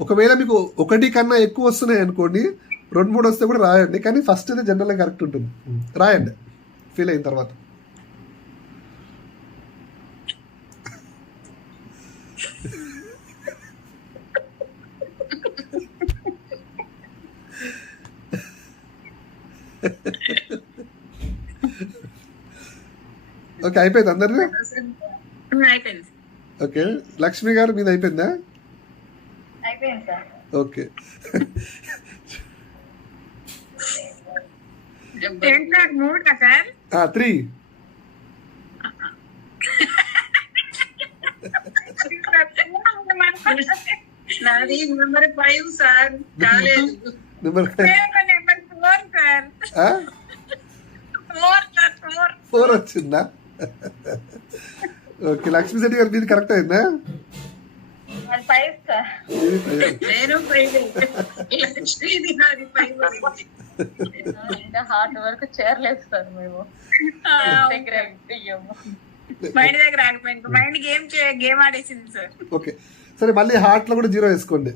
ఒకవేళ మీకు 1 కన్నా ఎక్కువ వస్తున్నాయి అనుకోండి, 2-3 వస్తే కూడా రాయండి, కానీ ఫస్ట్ అయితే జనరల్గా కరెక్ట్ ఉంటుంది. రాయండి ఫీల్ అయిన తర్వాత. ఓకే, అయిపోయింది అందరిది? ఓకే, లక్ష్మి గారు మీది అయిపోయిందా? ఓకే. 3. నాది నెంబర్ 5 సార్, కాలేదు. నెంబర్ 4 వచ్చిందా? ఓకే, లక్ష్మీ శెట్టి గారు మీది కరెక్ట్ అయిందా? హార్డ్ వర్క్ చేరలేదు మేము. మైండ్ దగ్గర ఆగిపోయింది, మైండ్ గేమ్ ఆడేసింది సార్. ఓకే సరే, మళ్ళీ హార్ట్ లో కూడా 0 వేసుకోండి.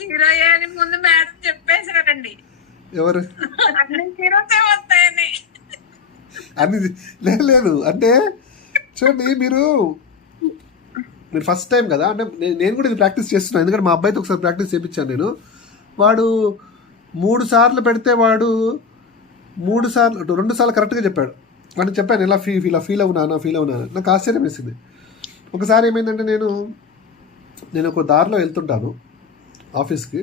జీరో అని ముందు మేడం చెప్పేసారండి. ఎవరు? వస్తాయని అని లేదు. అంటే చూడండి, మీరు ఫస్ట్ టైం కదా, అంటే నేను కూడా ఇది ప్రాక్టీస్ చేస్తున్నాను. ఎందుకంటే మా అబ్బాయితో ఒకసారి ప్రాక్టీస్ చేయించాను నేను. వాడు 3 సార్లు పెడితే వాడు 2 సార్లు కరెక్ట్గా చెప్పాడు. వాడిని చెప్పాను ఇలా ఫీల్ అవునా. నాకు ఆశ్చర్యం వేసింది. ఒకసారి ఏమైందంటే నేను ఒక దారిలో వెళ్తుంటాను, ఆఫీస్కి.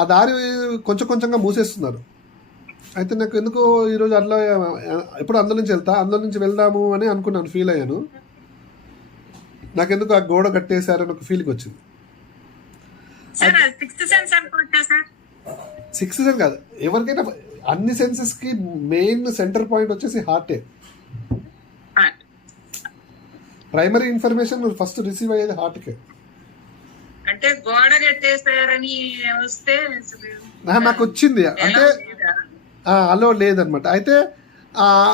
ఆ దారి కొంచెం కొంచెంగా మూసేస్తున్నారు. అయితే నాకు ఎందుకో ఈరోజు అట్లా ఎప్పుడు అందులో నుంచి అందులో నుంచి వెళ్దాము అని అనుకున్నాను, ఫీల్ అయ్యాను. నాకెందుకు ఆ గోడ కట్టేశారని ఒక ఫీలింగ్ వచ్చింది. సిక్స్త్ సెన్స్ కాదు, ఎవరికైనా అన్ని సెన్సెస్కి మెయిన్ సెంటర్ పాయింట్ వచ్చేసి హార్టే. ప్రైమరీ ఇన్ఫర్మేషన్ ఫస్ట్ రిసీవ్ అయ్యేది హార్ట్కే. అంటే గోడ కట్టేశారని వస్తే నాకు వచ్చింది, అంటే అలో లేదనమాట. అయితే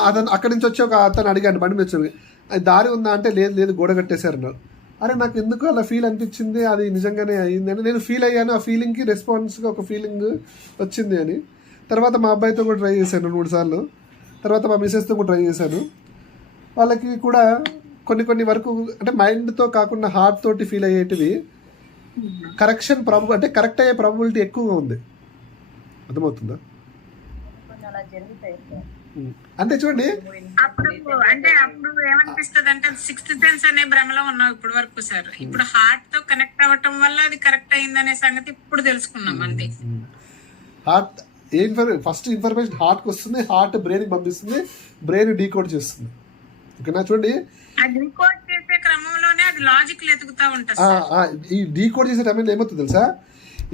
అతను అక్కడి నుంచి వచ్చి ఒక అతను అడిగాను, బండి మీద వచ్చి, అది దారి ఉందా అంటే లేదు లేదు గోడ కట్టేశారన్నారు. అరే నాకు ఎందుకు అలా ఫీల్ అనిపించింది, అది నిజంగానే అయ్యింది అని నేను ఫీల్ అయ్యాను. ఆ ఫీలింగ్కి రెస్పాన్స్గా ఒక ఫీలింగ్ వచ్చింది అని. తర్వాత మా అబ్బాయితో కూడా ట్రై చేశాను 3 సార్లు. తర్వాత మా మిసెస్తో కూడా ట్రై చేశాను. వాళ్ళకి కూడా కొన్ని వరకు అంటే మైండ్తో కాకుండా హార్ట్ తోటి ఫీల్ అయ్యేటివి కరెక్షన్ అంటే కరెక్ట్ అయ్యే ప్రాబబిలిటీ ఎక్కువగా ఉంది. అర్థమవుతుందా? అలా జరుగుతాయి సార్. అంటే చూడండి, అప్పుడు ఏమనిపిస్తుంది అంటే సిక్స్త్ సెన్స్ అనే భ్రమలో ఉన్నాం ఇప్పటి వరకు సార్. ఇప్పుడు హార్ట్ తో కనెక్ట్ అవ్వటం వల్ల అది కరెక్ట్ అయిందనే సంగతి ఇప్పుడు తెలుసుకున్నాం అంతే. హార్ట్ ఫస్ట్ ఇన్ఫర్మేషన్ హార్ట్కి వస్తుంది, హార్ట్ బ్రెయిన్కి పంపిస్తుంది, బ్రెయిన్ డీకోడ్ చేస్తుంది. ఓకేనా? చూడండి, డీకోడ్ చేసే క్రమంలోనే అది లాజిక్ ఎదుగుతా ఉంటుంది. ఈ డీకోడ్ చేసే టైంలో ఏమవుతుంది తెలుసా?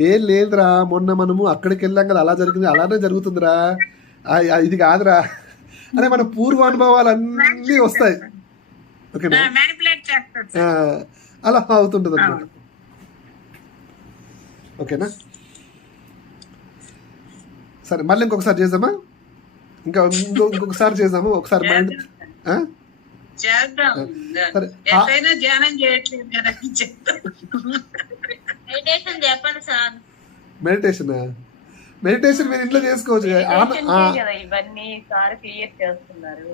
ఏం లేదురా, మొన్న మనము అక్కడికి వెళ్ళాం కదా, అలా జరిగింది, అలానే జరుగుతుందిరా, ఇది కాదురా అనే మన పూర్వానుభవాలు అన్నీ వస్తాయి. ఓకేనా? అలా అవుతుంటుంది అనమాట. ఓకేనా? సరే, మళ్ళీ ఇంకొకసారి చేద్దామా? ఇంకొకసారి చేద్దాము. ఒకసారి మైండ్ సరే, మెడిటేషన్ మీరు ఇంట్లో చేసుకోవచ్చు. ఇవన్నీ సార్ క్లియర్ చేస్తున్నారు.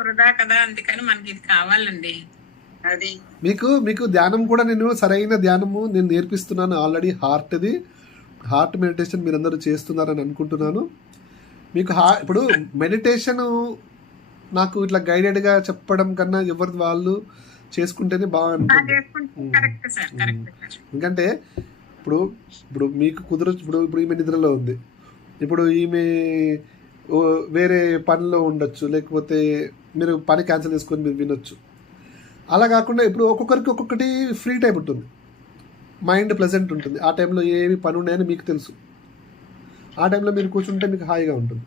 వృధా కదా, అందుకని మనకి ఇది కావాలండి. అది మీకు ధ్యానం కూడా నేను సరైన ధ్యానము నేను నేర్పిస్తున్నాను ఆల్రెడీ. హార్ట్ మెడిటేషన్ మీరందరూ చేస్తున్నారని అనుకుంటున్నాను. మీకు ఇప్పుడు మెడిటేషన్ నాకు ఇట్లా గైడెడ్గా చెప్పడం కన్నా ఎవరి వాళ్ళు చేసుకుంటేనే బాగుంటుంది. ఎందుకంటే ఇప్పుడు మీకు కుదరచ్చు. ఇప్పుడు ఈమె నిద్రలో ఉంది, ఇప్పుడు ఈమె వేరే పనిలో ఉండొచ్చు, లేకపోతే మీరు పని క్యాన్సిల్ చేసుకొని మీరు వినొచ్చు. అలా కాకుండా ఇప్పుడు ఒక్కొక్కరికి ఒక్కొక్కటి ఫ్రీ టైం ఉంటుంది, మైండ్ ప్లెజెంట్ ఉంటుంది. ఆ టైంలో ఏవి పని ఉన్నాయని మీకు తెలుసు. ఆ టైంలో మీరు కూర్చుంటే మీకు హాయిగా ఉంటుంది.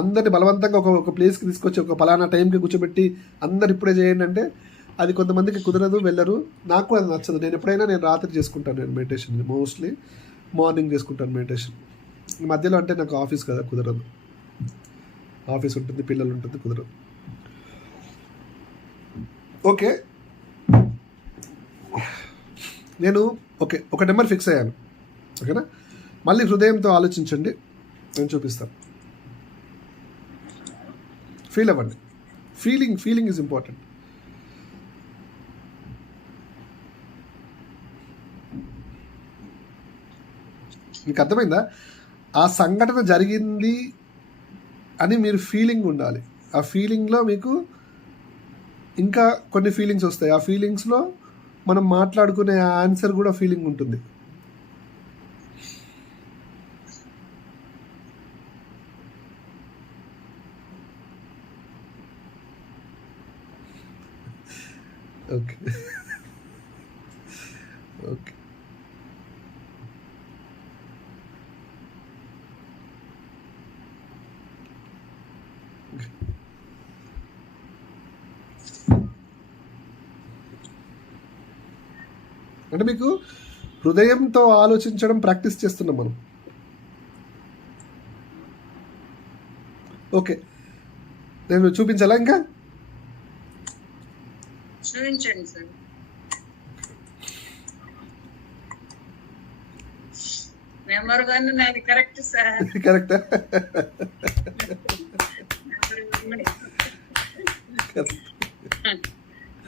అందరిని బలవంతంగా ఒక ప్లేస్కి తీసుకొచ్చి ఒక పలానా టైంకి కూర్చోబెట్టి అందరు ఇప్పుడే చేయండి అంటే అది కొంతమందికి కుదరదు, వెళ్ళరు. నాకు అది నచ్చదు. నేను రాత్రి చేసుకుంటాను. నేను మెడిటేషన్ మోస్ట్లీ మార్నింగ్ చేసుకుంటాను మెడిటేషన్. మధ్యలో అంటే నాకు ఆఫీస్ కదా, కుదరదు. ఆఫీస్ ఉంటుంది, పిల్లలు ఉంటుంది, కుదరదు. ఓకే, నేను ఒక నెంబర్ ఫిక్స్ అయ్యాను. ఓకేనా? మళ్ళీ హృదయంతో ఆలోచించండి, నేను చూపిస్తాను. ఫీల్ అవ్వండి. Feeling is important. మీకు అర్థమైందా? ఆ సంఘటన జరిగింది అని మీరు ఫీలింగ్ ఉండాలి. ఆ ఫీలింగ్లో మీకు ఇంకా కొన్ని ఫీలింగ్స్ వస్తాయి. ఆ ఫీలింగ్స్లో మనం మాట్లాడుకునే ఆన్సర్ కూడా ఫీలింగ్ ఉంటుంది. ఓకే ఓకే అంటే మీకు హృదయంతో ఆలోచించడం ప్రాక్టీస్ చేస్తున్నాం మనం. ఓకే, నేను చూపించాలా? ఇంకా చూపించండి సార్. నెంబర్ 1 నాది కరెక్ట్ సార్. కరెక్టా?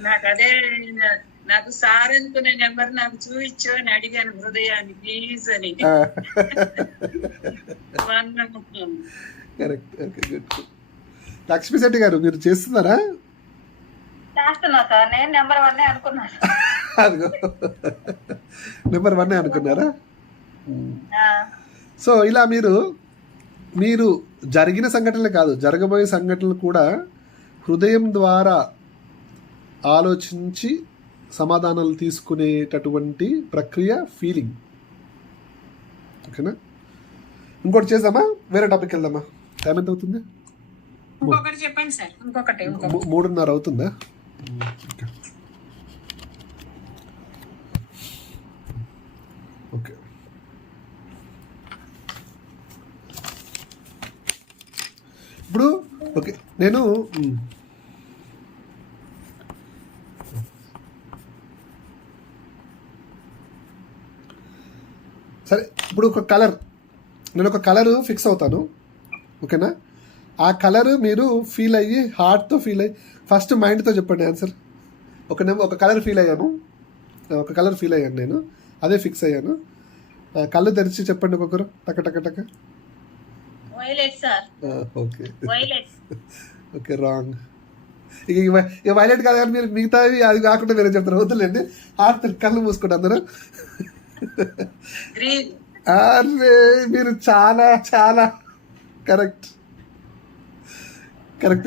నాకు అదే, నాకు సార్ అనుకునే నెంబర్ నాకు చూపించు అని అడిగాను హృదయాన్ని, ప్లీజ్ అని. Correct. Okay, good. Lakshmi Shetty గారు మీరు చేస్తున్నారా? చేస్తున్నా సార్, నేను నెంబర్ 1 అనుకున్నాను. అదిగో నెంబర్ 1 అనుకున్నారా? సో ఇలా మీరు జరిగిన సంఘటనలు కాదు, జరగబోయే సంఘటనలు కూడా హృదయం ద్వారా ఆలోచించి సమాధానాలు తీసుకునేటటువంటి ప్రక్రియ ఫీలింగ్. ఓకేనా? ఇంకోటి చేద్దామా? వేరే టాపిక్ వెళ్దామా? టైం ఎంత అవుతుంది? ఇంకొకటి చెప్పండి సార్. ఇంకొకటి 3:30 అవుతుందా? Okay okay. ఇప్పుడు ఓకే నేను సరే ఇప్పుడు నేను ఒక కలర్ ఫిక్స్ అవుతాను. ఓకేనా? ఆ కలర్ మీరు ఫీల్ అయ్యి హార్ట్తో ఫీల్ అయ్యి ఫస్ట్ మైండ్తో చెప్పండి ఆన్సర్. ఒక కలర్ ఫీల్ అయ్యాను, నేను అదే ఫిక్స్ అయ్యాను. కళ్ళు తెరిచి చెప్పండి ఒక్కొక్కరు, టక టక టక. Violet sir. Okay violet. Okay wrong. ఇక వైలెట్ కాదు కానీ మీరు మిగతావి అది కాకుండా వేరే చెప్తారు. వద్దులేండి, కళ్ళు మూసుకోండి అందరూ. అరే మీరు చాలా చాలా కరెక్ట్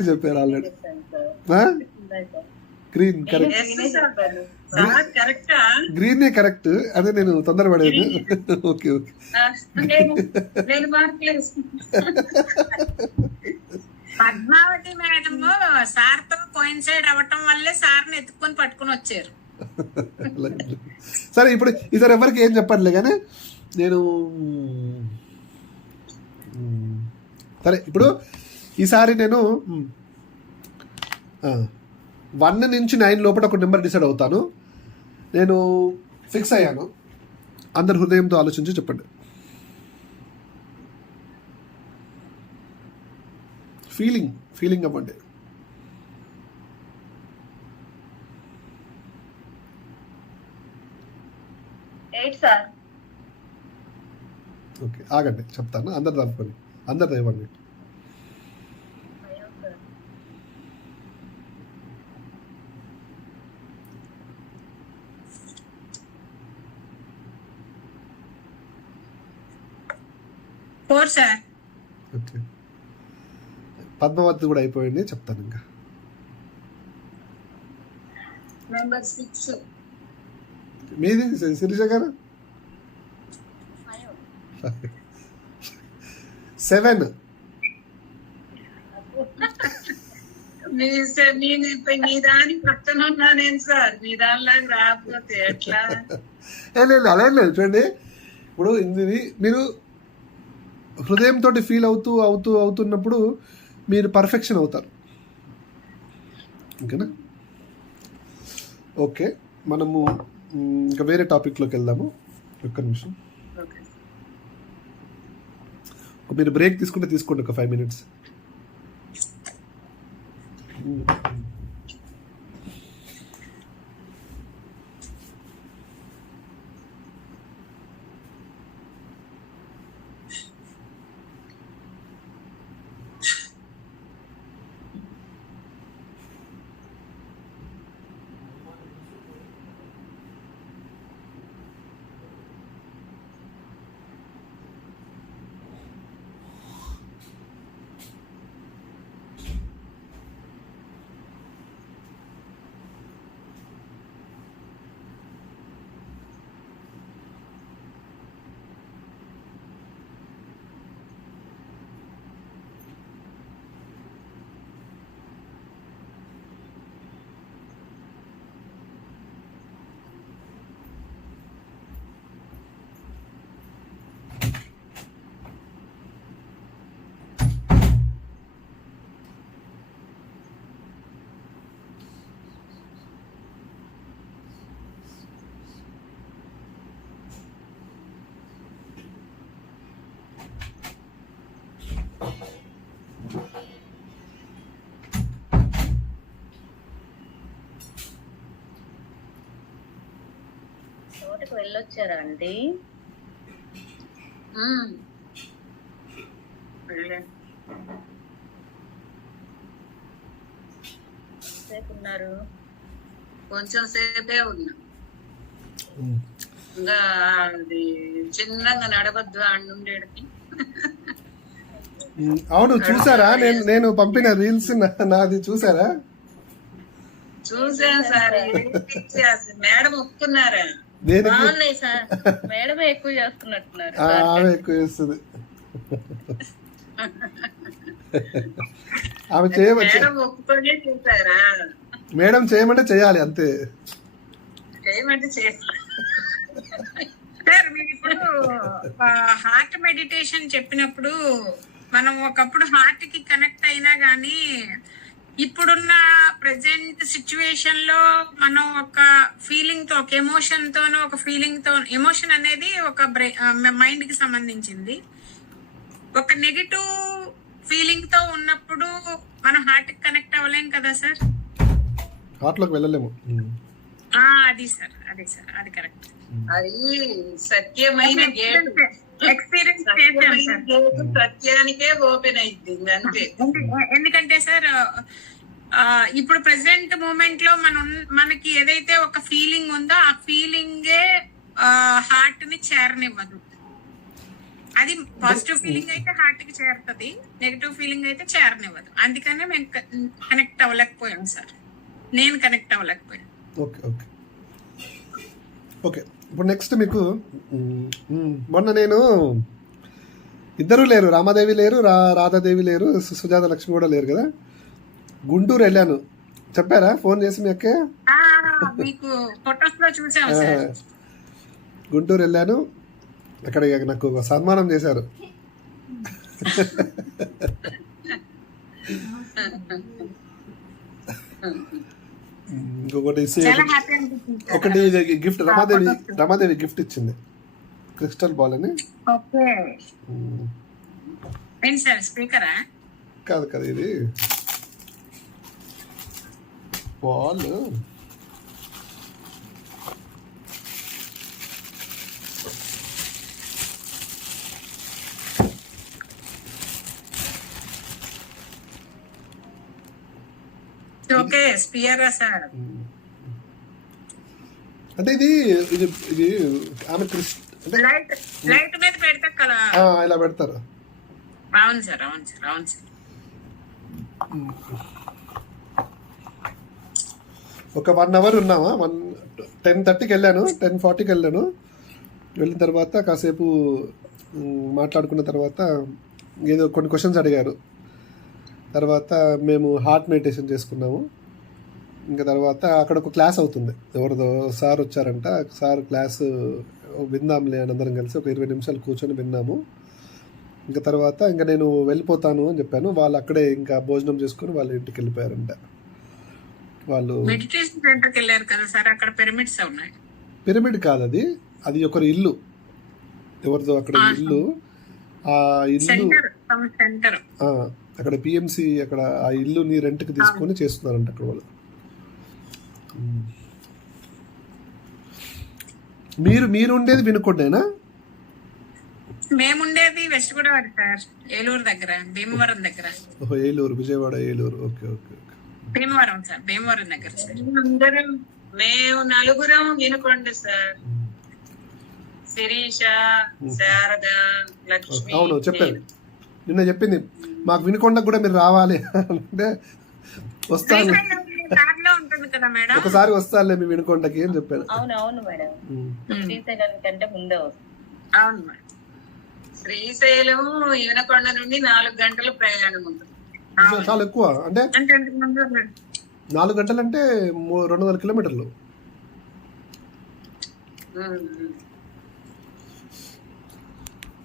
చెప్పారు ఆల్రెడీ. Green గ్రీనే correct. అదే నేను తొందరపడేది. Okay okay. Padmavati madam sir తో కోయిన్సైడ్ అవ్వటం వల్లే సార్ ని ఎత్తుకొని పట్టుకుని వచ్చారు. సరే ఇప్పుడు ఈసారి ఎవరికి ఏం చెప్పట్లే కానీ నేను సరే ఇప్పుడు ఈసారి నేను 1 నుంచి 9 లోపల ఒక నెంబర్ డిసైడ్ అవుతాను. నేను ఫిక్స్ అయ్యాను. అందరు హృదయంతో ఆలోచించి చెప్పండి. ఫీలింగ్ అవ్వండి. ఓకే ఆగండి చెప్తాను. అందరు తప్పుకొని అందరు ఇవ్వండి. సార్ ఓకే పద్మావతి కూడా అయిపోయింది. చెప్తాను ఇంకా. నెంబర్ 6. మీది శిరీష గారు? 7. మీ దాని పక్కన ఉన్నా నేను సార్, మీ దానిలాగా రాకపోతే ఎట్లా? లేదు అలా లేదు. చూడండి ఇప్పుడు ఇది మీరు హృదయంతో ఫీల్ అవుతున్నప్పుడు మీరు పర్ఫెక్షన్ అవుతారు. ఓకేనా? ఓకే మనము ఇంకా వేరే టాపిక్లోకి వెళ్దాము. ఒక్క నిమిషం. మీరు బ్రేక్ తీసుకోండి ఒక 5 minutes. తోటకు వెళ్ళొచ్చారా అండి? ఎంతసేపు ఉన్నారు? కొంచెం సేపే ఉన్నా. ఉమ్. ఇంకా అది చిన్నగా నడవద్దు అండుండేడికి. అవును, చూసారా? నేను పంపిన రీల్స్ నాది చూసారా? చూసాను సార్. మేడం ఒప్పుకున్నారా? దేనికి? బాగున్నాయి సార్. మేడమే ఎక్కువ చేస్తున్నట్టున్నారు. ఆమె ఎక్కువ చేస్తుంది. ఆమె చేయవచ్చు. మేడం ఒప్పుకొనే చూసారా? మేడం చేయమంటే చేయాలి అంతే. చేయమంటే చేయాలి. సార్ మీరు ఇప్పుడు హార్ట్ మెడిటేషన్ చెప్పినప్పుడు మనం ఒకప్పుడు హార్ట్ కి కనెక్ట్ అయినా గానీ ఇప్పుడున్న ప్రెసెంట్ సిచ్యువేషన్ లో మనం ఒక ఫీలింగ్ తో, ఒక ఎమోషన్ తోనో, ఒక ఫీలింగ్ తో, ఎమోషన్ అనేది ఒక మైండ్ కి సంబంధించింది. ఒక నెగిటివ్ ఫీలింగ్ తో ఉన్నప్పుడు మనం హార్ట్ కి కనెక్ట్ అవ్వలేం కదా సార్? హార్ట్లోకి వెళ్ళలేము. అది సార్, అది కరెక్ట్. అది సత్యమైన గేటు. ఎక్స్పీరియన్స్ చేశాను సార్. సత్యానికే ఓపెన్ అయింది అంతే. ఎందుకంటే సార్ ఇప్పుడు ప్రెసెంట్ మూమెంట్ లో మనకి ఏదైతే ఒక ఫీలింగ్ ఉందో ఆ ఫీలింగే హార్ట్ ని చేరనివ్వదు. అది పాజిటివ్ ఫీలింగ్ అయితే హార్ట్ కి చేరుతుంది, నెగిటివ్ ఫీలింగ్ అయితే చేరనివ్వదు. అందుకనే మేము కనెక్ట్ అవ్వలేకపోయాం సార్. నేను కనెక్ట్ అవ్వలేకపోయాను. Okay okay okay. ఇప్పుడు నెక్స్ట్ మీకు మొన్న నేను ఇద్దరు లేరు, రామాదేవి లేరు, రాధాదేవి లేరు, సుజాత లక్ష్మి కూడా లేరు కదా, గుంటూరు వెళ్ళాను. చెప్పారా ఫోన్ చేసి మీ అక్క? మీకు ఫొటోస్ లో చూసాం సార్. గుంటూరు వెళ్ళాను. అక్కడ నాకు ఒక సన్మానం చేశారు. ఇంకొకటి ఒకటి గిఫ్ట్ రమాదేవి గిఫ్ట్ ఇచ్చింది, క్రిస్టల్ బాల్ అని. స్పీకరా? కాదు కదా, ఇది బాల్. Okay, స్పియరా sir? అంటే ఇది ఇది ఇది ఆమె లైట్ మీద పెడతా కదా, ఇలా పెడతారు. అవును సార్, అవును సార్, అవును సార్. ఒక 1 అవర్ ఉన్నామా. 10:30కి వెళ్ళాను, 10:40కి వెళ్ళాను. వెళ్ళిన తర్వాత కాసేపు మాట్లాడుకున్న తర్వాత ఏదో కొన్ని క్వశ్చన్స్ అడిగారు. తర్వాత మేము హార్ట్ మెడిటేషన్ చేసుకున్నాము. ఇంకా తర్వాత అక్కడ ఒక క్లాస్ అవుతుంది, ఎవరిదో సార్ వచ్చారంట. సార్ క్లాస్ విందాంలే అని అందరం కలిసి ఒక 20 నిమిషాలు కూర్చొని విన్నాము. ఇంకా తర్వాత ఇంకా నేను వెళ్ళిపోతాను అని చెప్పాను. వాళ్ళు అక్కడే ఇంకా భోజనం చేసుకొని వాళ్ళ ఇంటికి వెళ్ళిపోయారంట. వాళ్ళు మెడిటేషన్ సెంటర్కి వెళ్ళారు కదా సార్, అక్కడ పిరమిడ్స్ ఉన్నాయి. పిరమిడ్ కాదు, అది అది ఒకరి ఇల్లు, ఎవరిదో అక్కడ ఇల్లు. ఆ ఇల్లు సెంటర్ అక్కడ పిఎంసి, అక్కడ ఆ ఇల్లుని రెంట్కి తీసుకొని చేస్తున్నారంట అక్కడ వాళ్ళు. మీరు ఉండేది వినుకొండేనా? మేముండేది వెస్ట్ గోదావరి సార్, ఏలూరు దగ్గర, భీమవరం దగ్గర. ఓహో, Eluru, Vijayawada Eluru. Okay okay okay. Bhimavaram sir, Bhimavaram దగ్గర సార్. మేము 4 వినుకోండి సార్. శిరీష, శారద, లక్ష్మి. అవును, చెప్పాను, నిన్న చెప్పింది మాకు వినుకొండకు కూడా మీరు రావాలి అంటే వస్తాను, ఉంటుంది కదా మేడం, ఒకసారి వస్తానులే మీ వినుకొండకి అని చెప్పాను. అవును మేడం, శ్రీశైలం కంటే ముందే వస్తుంది. అవును మేడం. శ్రీశైలం వినుకొండ నుండి 4 గంటల ప్రయాణం ఉంటుంది. చాలా ఎక్కువ. అంటే 4 గంటలు అంటే 200 కిలోమీటర్లు.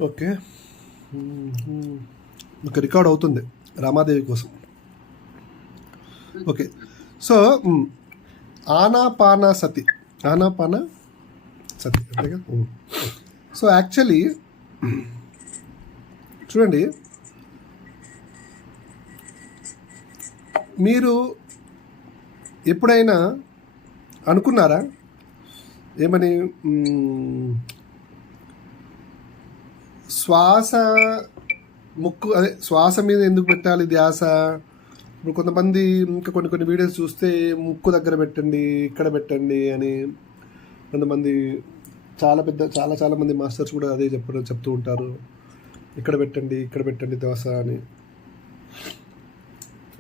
ఓకే, ఇంకా రికార్డ్ అవుతుంది రామాదేవి కోసం. ఓకే, సో ఆనాపాన సతి అంతేగా. సో యాక్చువల్లీ చూడండి, మీరు ఎప్పుడైనా అనుకున్నారా ఏమని, శ్వాస ముక్కు, అదే శ్వాస మీద ఎందుకు పెట్టాలి ధ్యాస, ఇప్పుడు కొంతమంది ఇంకా కొన్ని వీడియోస్ చూస్తే ముక్కు దగ్గర పెట్టండి, ఇక్కడ పెట్టండి అని కొంతమంది చాలా మంది మాస్టర్స్ కూడా అదే చెప్తూ ఉంటారు. ఇక్కడ పెట్టండి దోశ అని.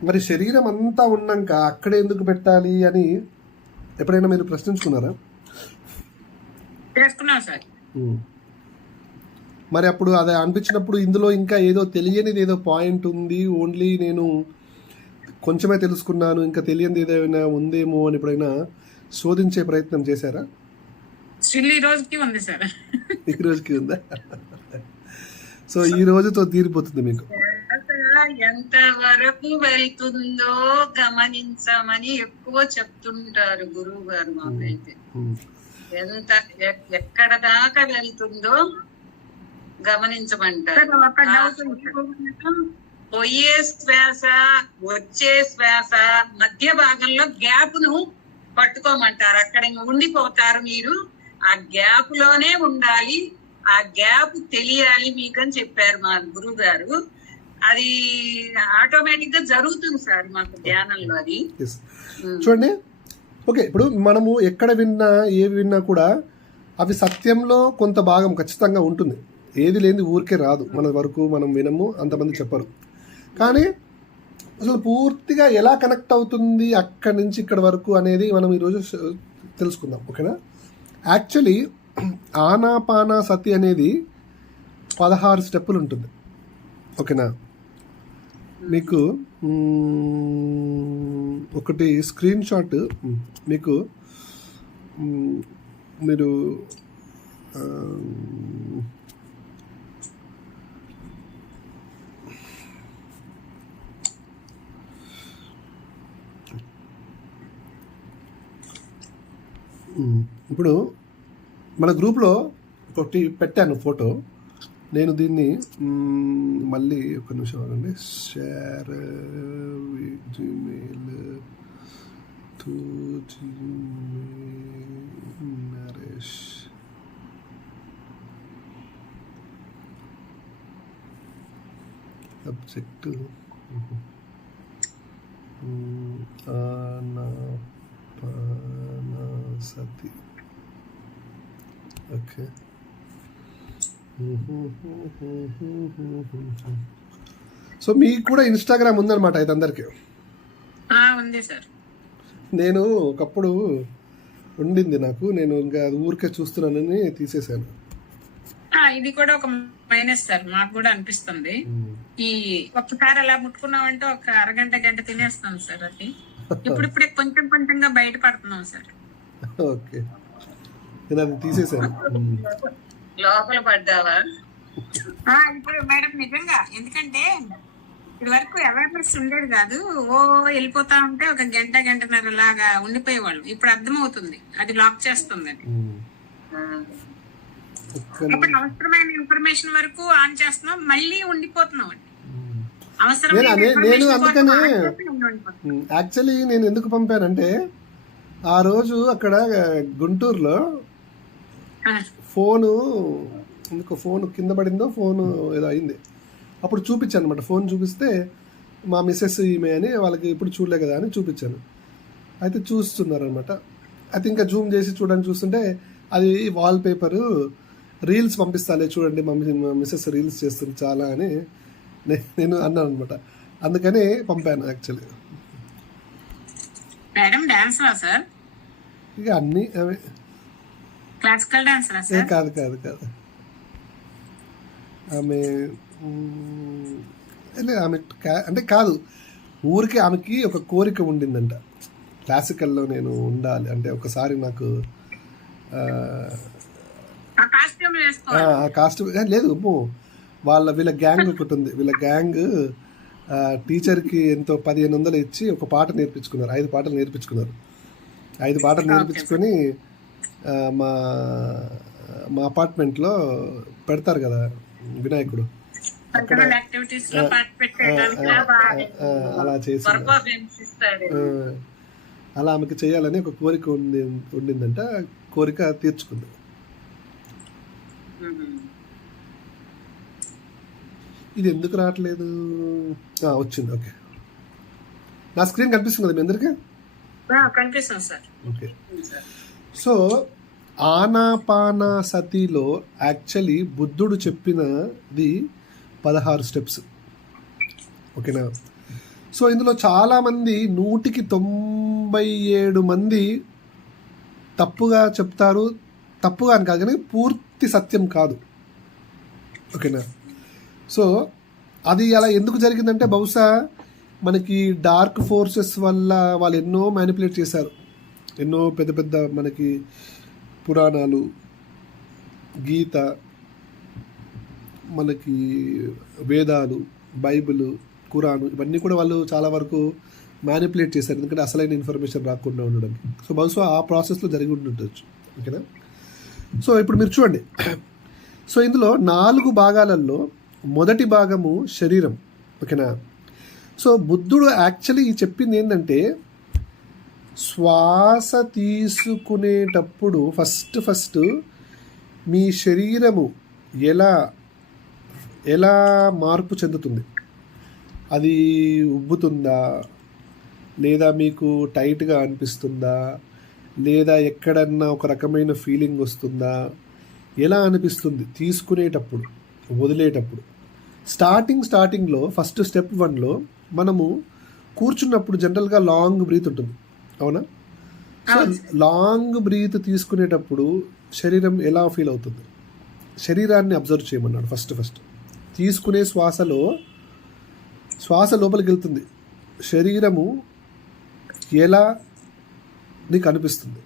మరి శరీరం అంతా ఉన్నాక అక్కడే ఎందుకు పెట్టాలి అని ఎప్పుడైనా మీరు ప్రశ్నించుకున్నారా? చేసుకున్నాం సార్. మరి అప్పుడు అది అనిపించినప్పుడు ఇందులో ఇంకా ఏదో తెలియనిది ఏదో పాయింట్ ఉంది, ఓన్లీ నేను కొంచెమే తెలుసుకున్నాను, ఇంకా తెలియనిది ఏదైనా ఉందేమో అని ఎప్పుడైనా శోధించే ప్రయత్నం చేశారా? స్టిల్ ఈ రోజుకి ఉంది సార్. ఈ రోజుకి ఉందా? సో ఈ రోజుతో తీరిపోతుంది మీకు. ఎంత వరకు వెళ్తుందో గమనించమని ఎక్కువ చెప్తుంటారు గురువు గారు మాకైతే. ఎంత ఎక్కడ దాకా వెళ్తుందో గమనించమంటారు. పోయే శ్వాస వచ్చే శ్వాస మధ్య భాగంలో గ్యాప్ ను పట్టుకోమంటారు. అక్కడ ఉండిపోతారు మీరు. ఆ గ్యాప్ లోనే ఉండాలి, ఆ గ్యాప్ తెలియాలి మీకని చెప్పారు మా గురువు గారు. అది ఆటోమేటిక్ గా జరుగుతుంది సార్ మాకు ధ్యానంలో. అది చూడండి, ఓకే, ఇప్పుడు మనము ఎక్కడ విన్నా ఏవి విన్నా కూడా అవి సత్యంలో కొంత భాగం ఖచ్చితంగా ఉంటుంది. ఏది లేని ఊరికే రాదు, మన వరకు మనం వినము, అంతమంది చెప్పరు. కానీ అసలు పూర్తిగా ఎలా కనెక్ట్ అవుతుంది అక్కడి నుంచి ఇక్కడ వరకు అనేది మనం ఈరోజు తెలుసుకుందాం. ఓకేనా? యాక్చువల్లీ ఆనాపానా సతి అనేది 16 స్టెప్పులు ఉంటుంది. ఓకేనా? మీకు ఒకటి స్క్రీన్ షాట్ మీకు మీరు ఇప్పుడు మన గ్రూప్లో ఒకటి పెట్టాను ఫోటో. నేను దీన్ని మళ్ళీ ఒక నిమిషం ఆగండి. Share Gmail to Naresh. Subject Anapanasati. Okay. So మీకు కూడా ఇన్స్టాగ్రామ్ ఉందన్నమాట ఇది అందరికి? ఉంది సార్. నేను ఒకప్పుడు ఉండింది నాకు, నేను ఇంకా ఊరికే చూస్తున్నానని తీసేశాను. ఇది కూడా ఒక మైనస్ సార్, మాకు కూడా అనిపిస్తుంది. ఈ ఒక్కసారి అలా ముట్టుకున్నామంటే ఒక అరగంట గంట తినేస్తాం సార్. అది ఇప్పుడిప్పుడే కొంచెంగా బయటపడుతున్నాం సార్. ఓకే, నేను అది తీసేశాను. లోపల పడ్డావా? ఇప్పుడు మేడం నిజంగా, ఎందుకంటే ఇది వరకు అవేర్నెస్ ఉండేది కాదు. వెళ్ళిపోతా ఉంటే ఒక గంటన్నర లాగా ఉండిపోయేవాళ్ళు. ఇప్పుడు అర్థమవుతుంది అది లాక్ చేస్తుంది. అప్పుడు అవసరమైన ఇన్ఫర్మేషన్ వరకు ఆన్ చేస్తున్నాం, మళ్ళీ ఉండిపోతున్నాం. నేను అందుకనే యాక్చువల్లీ నేను ఎందుకు పంపానంటే, ఆ రోజు అక్కడ గుంటూరులో ఫోను కింద పడిందో, ఫోను ఏదో అయింది. అప్పుడు చూపించాను అనమాట. ఫోన్ చూపిస్తే మా మిస్సెస్ ఈమె అని, వాళ్ళకి ఇప్పుడు చూడలే కదా అని చూపించాను. అయితే చూస్తున్నారనమాట. అయితే ఇంకా జూమ్ చేసి చూడడానికి చూస్తుంటే అది వాల్ పేపరు రీల్స్ పంపిస్తాలే చూడండి, మా మిస్సెస్ రీల్స్ చేస్తుంది చాలా అని నేను అన్నాను అనమాట. అందుకని పంపాను యాక్చువల్లీ. ఇక అన్నీ అవి క్లాసికల్ డాన్స్ కాదు ఆమె ఆమె అంటే కాదు, ఊరికి ఆమెకి ఒక కోరిక ఉండిందంట, క్లాసికల్లో నేను ఉండాలి అంటే. ఒకసారి నాకు కాస్ట్యూమ్ లేదు, వీళ్ళ గ్యాంగ్ ఒకటి ఉంది. వీళ్ళ గ్యాంగ్ టీచర్కి ఎంతో 1500 ఇచ్చి ఒక పాట నేర్పించుకున్నారు. 5 పాటలు నేర్పించుకున్నారు. 5 పాటలు నేర్పించుకొని మా అపార్ట్మెంట్లో పెడతారు కదా వినాయకుడు, అలా చేసి అలా ఆమెకి చేయాలని ఒక కోరిక ఉండిందంట. కోరిక తీర్చుకుంది. ఇది ఎందుకు రావట్లేదు? వచ్చింది. ఓకే, నా స్క్రీన్ కనిపిస్తుంది కదా మీ అందరికీ? కనిపిస్తుంది సార్. ఓకే. సో ఆనాపానసతిలో యాక్చువల్లీ బుద్ధుడు చెప్పినది 16 స్టెప్స్. ఓకేనా? సో ఇందులో చాలామంది 197 మంది తప్పుగా చెప్తారు. తప్పుగా అని కాదు కానీ పూర్తి సత్యం కాదు. ఓకేనా? సో అది అలా ఎందుకు జరిగిందంటే బహుశా మనకి డార్క్ ఫోర్సెస్ వల్ల వాళ్ళు ఎన్నో మ్యానిపులేట్ చేశారు. ఎన్నో పెద్ద పెద్ద మనకి పురాణాలు, గీత, మనకి వేదాలు, బైబిల్, ఖురాను ఇవన్నీ కూడా వాళ్ళు చాలా వరకు మ్యానిపులేట్ చేశారు. ఎందుకంటే అసలైన ఇన్ఫర్మేషన్ రాకుండా ఉండడానికి. సో బహుశా ఆ ప్రాసెస్లో జరిగి ఉండొచ్చు. ఓకేనా? సో ఇప్పుడు మీరు చూడండి. సో ఇందులో 4 భాగాలలో మొదటి భాగము శరీరం. ఓకేనా? సో బుద్ధుడు యాక్చువల్లీ చెప్పింది ఏంటంటే శ్వాస తీసుకునేటప్పుడు ఫస్ట్ మీ శరీరము ఎలా మార్పు చెందుతుంది, అది ఉబ్బుతుందా, లేదా మీకు టైట్గా అనిపిస్తుందా, లేదా ఎక్కడన్నా ఒక రకమైన ఫీలింగ్ వస్తుందా, ఎలా అనిపిస్తుంది తీసుకునేటప్పుడు, వదిలేటప్పుడు. స్టార్టింగ్లో ఫస్ట్ స్టెప్ 1లో మనము కూర్చున్నప్పుడు జనరల్గా లాంగ్ బ్రీత్ ఉంటుంది. అవునా? సో లాంగ్ బ్రీత్ తీసుకునేటప్పుడు శరీరం ఎలా ఫీల్ అవుతుంది, శరీరాన్ని అబ్జర్వ్ చేయమన్నాడు. ఫస్ట్ తీసుకునే శ్వాస లోపలికి వెళ్తుంది. శరీరము ఎలా నీకు అనిపిస్తుంది.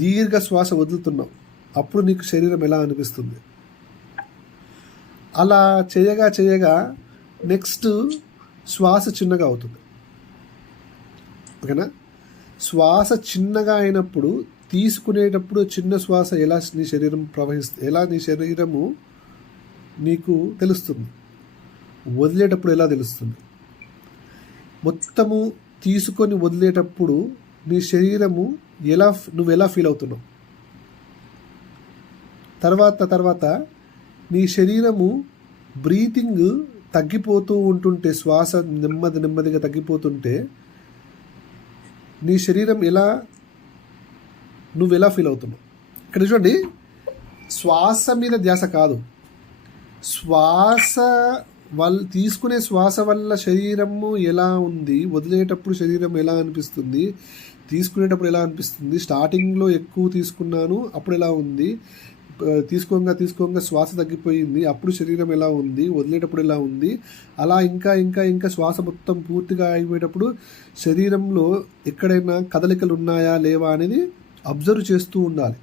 దీర్ఘ శ్వాస వదులుతున్నావు, అప్పుడు నీకు శరీరం ఎలా అనిపిస్తుంది. అలా చేయగా నెక్స్ట్ శ్వాస చిన్నగా అవుతుంది. ఓకేనా? శ్వాస చిన్నగా అయినప్పుడు తీసుకునేటప్పుడు చిన్న శ్వాస ఎలా నీ శరీరం ప్రవహిస్తుంది, ఎలా నీ శరీరము నీకు తెలుస్తుంది, వదిలేటప్పుడు ఎలా తెలుస్తుంది. మొత్తము తీసుకొని వదిలేటప్పుడు నీ శరీరము నువ్వు ఎలా ఫీల్ అవుతున్నావు. తర్వాత నీ శరీరము బ్రీతింగ్ తగ్గిపోతూ ఉంటుంటే, శ్వాస నెమ్మదిగా తగ్గిపోతుంటే నీ శరీరం నువ్వు ఎలా ఫీల్ అవుతున్నావు. ఇక్కడ చూడండి, శ్వాస మీద ధ్యాస కాదు, తీసుకునే శ్వాస వల్ల శరీరము ఎలా ఉంది, వదిలేటప్పుడు శరీరం ఎలా అనిపిస్తుంది, తీసుకునేటప్పుడు ఎలా అనిపిస్తుంది. స్టార్టింగ్లో ఎక్కువ తీసుకున్నాను అప్పుడు ఎలా ఉంది, తీసుకోగా శ్వాస తగ్గిపోయింది అప్పుడు శరీరం ఎలా ఉంది, వదిలేటప్పుడు ఎలా ఉంది. అలా ఇంకా శ్వాస మొత్తం పూర్తిగా ఆగిపోయేటప్పుడు శరీరంలో ఎక్కడైనా కదలికలు ఉన్నాయా లేవా అనేది అబ్జర్వ్ చేస్తూ ఉండాలి.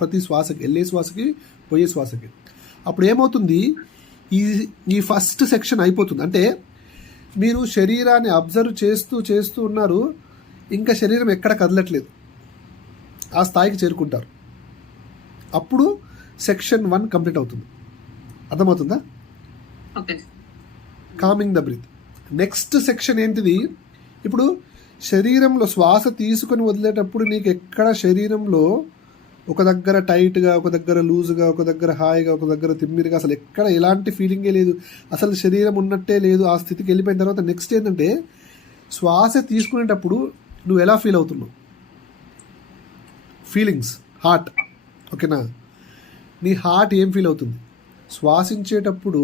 ప్రతి శ్వాసకి, వెళ్ళే శ్వాసకి, పోయే శ్వాసకి. అప్పుడు ఏమవుతుంది, ఈ ఫస్ట్ సెక్షన్ అయిపోతుంది. అంటే మీరు శరీరాన్ని అబ్జర్వ్ చేస్తూ ఉన్నారు, ఇంకా శరీరం ఎక్కడ కదలట్లేదు, ఆ స్థాయికి చేరుకుంటారు. అప్పుడు సెక్షన్ 1 కంప్లీట్ అవుతుంది. అర్థమవుతుందా? Calming the breath. Next section ఏంటిది, ఇప్పుడు శరీరంలో శ్వాస తీసుకొని వదిలేటప్పుడు నీకు ఎక్కడ శరీరంలో ఒక దగ్గర టైట్గా, ఒక దగ్గర లూజ్గా, ఒక దగ్గర హాయిగా, ఒక దగ్గర తిమ్మిరిగా, అసలు ఎక్కడ ఎలాంటి ఫీలింగే లేదు, అసలు శరీరం ఉన్నట్టే లేదు. ఆ స్థితికి వెళ్ళిపోయిన తర్వాత నెక్స్ట్ ఏంటంటే శ్వాస తీసుకునేటప్పుడు నువ్వు ఎలా ఫీల్ అవుతున్నావు, ఫీలింగ్స్, హార్ట్. ఓకేనా? నీ హార్ట్ ఏం ఫీల్ అవుతుంది శ్వాసించేటప్పుడు,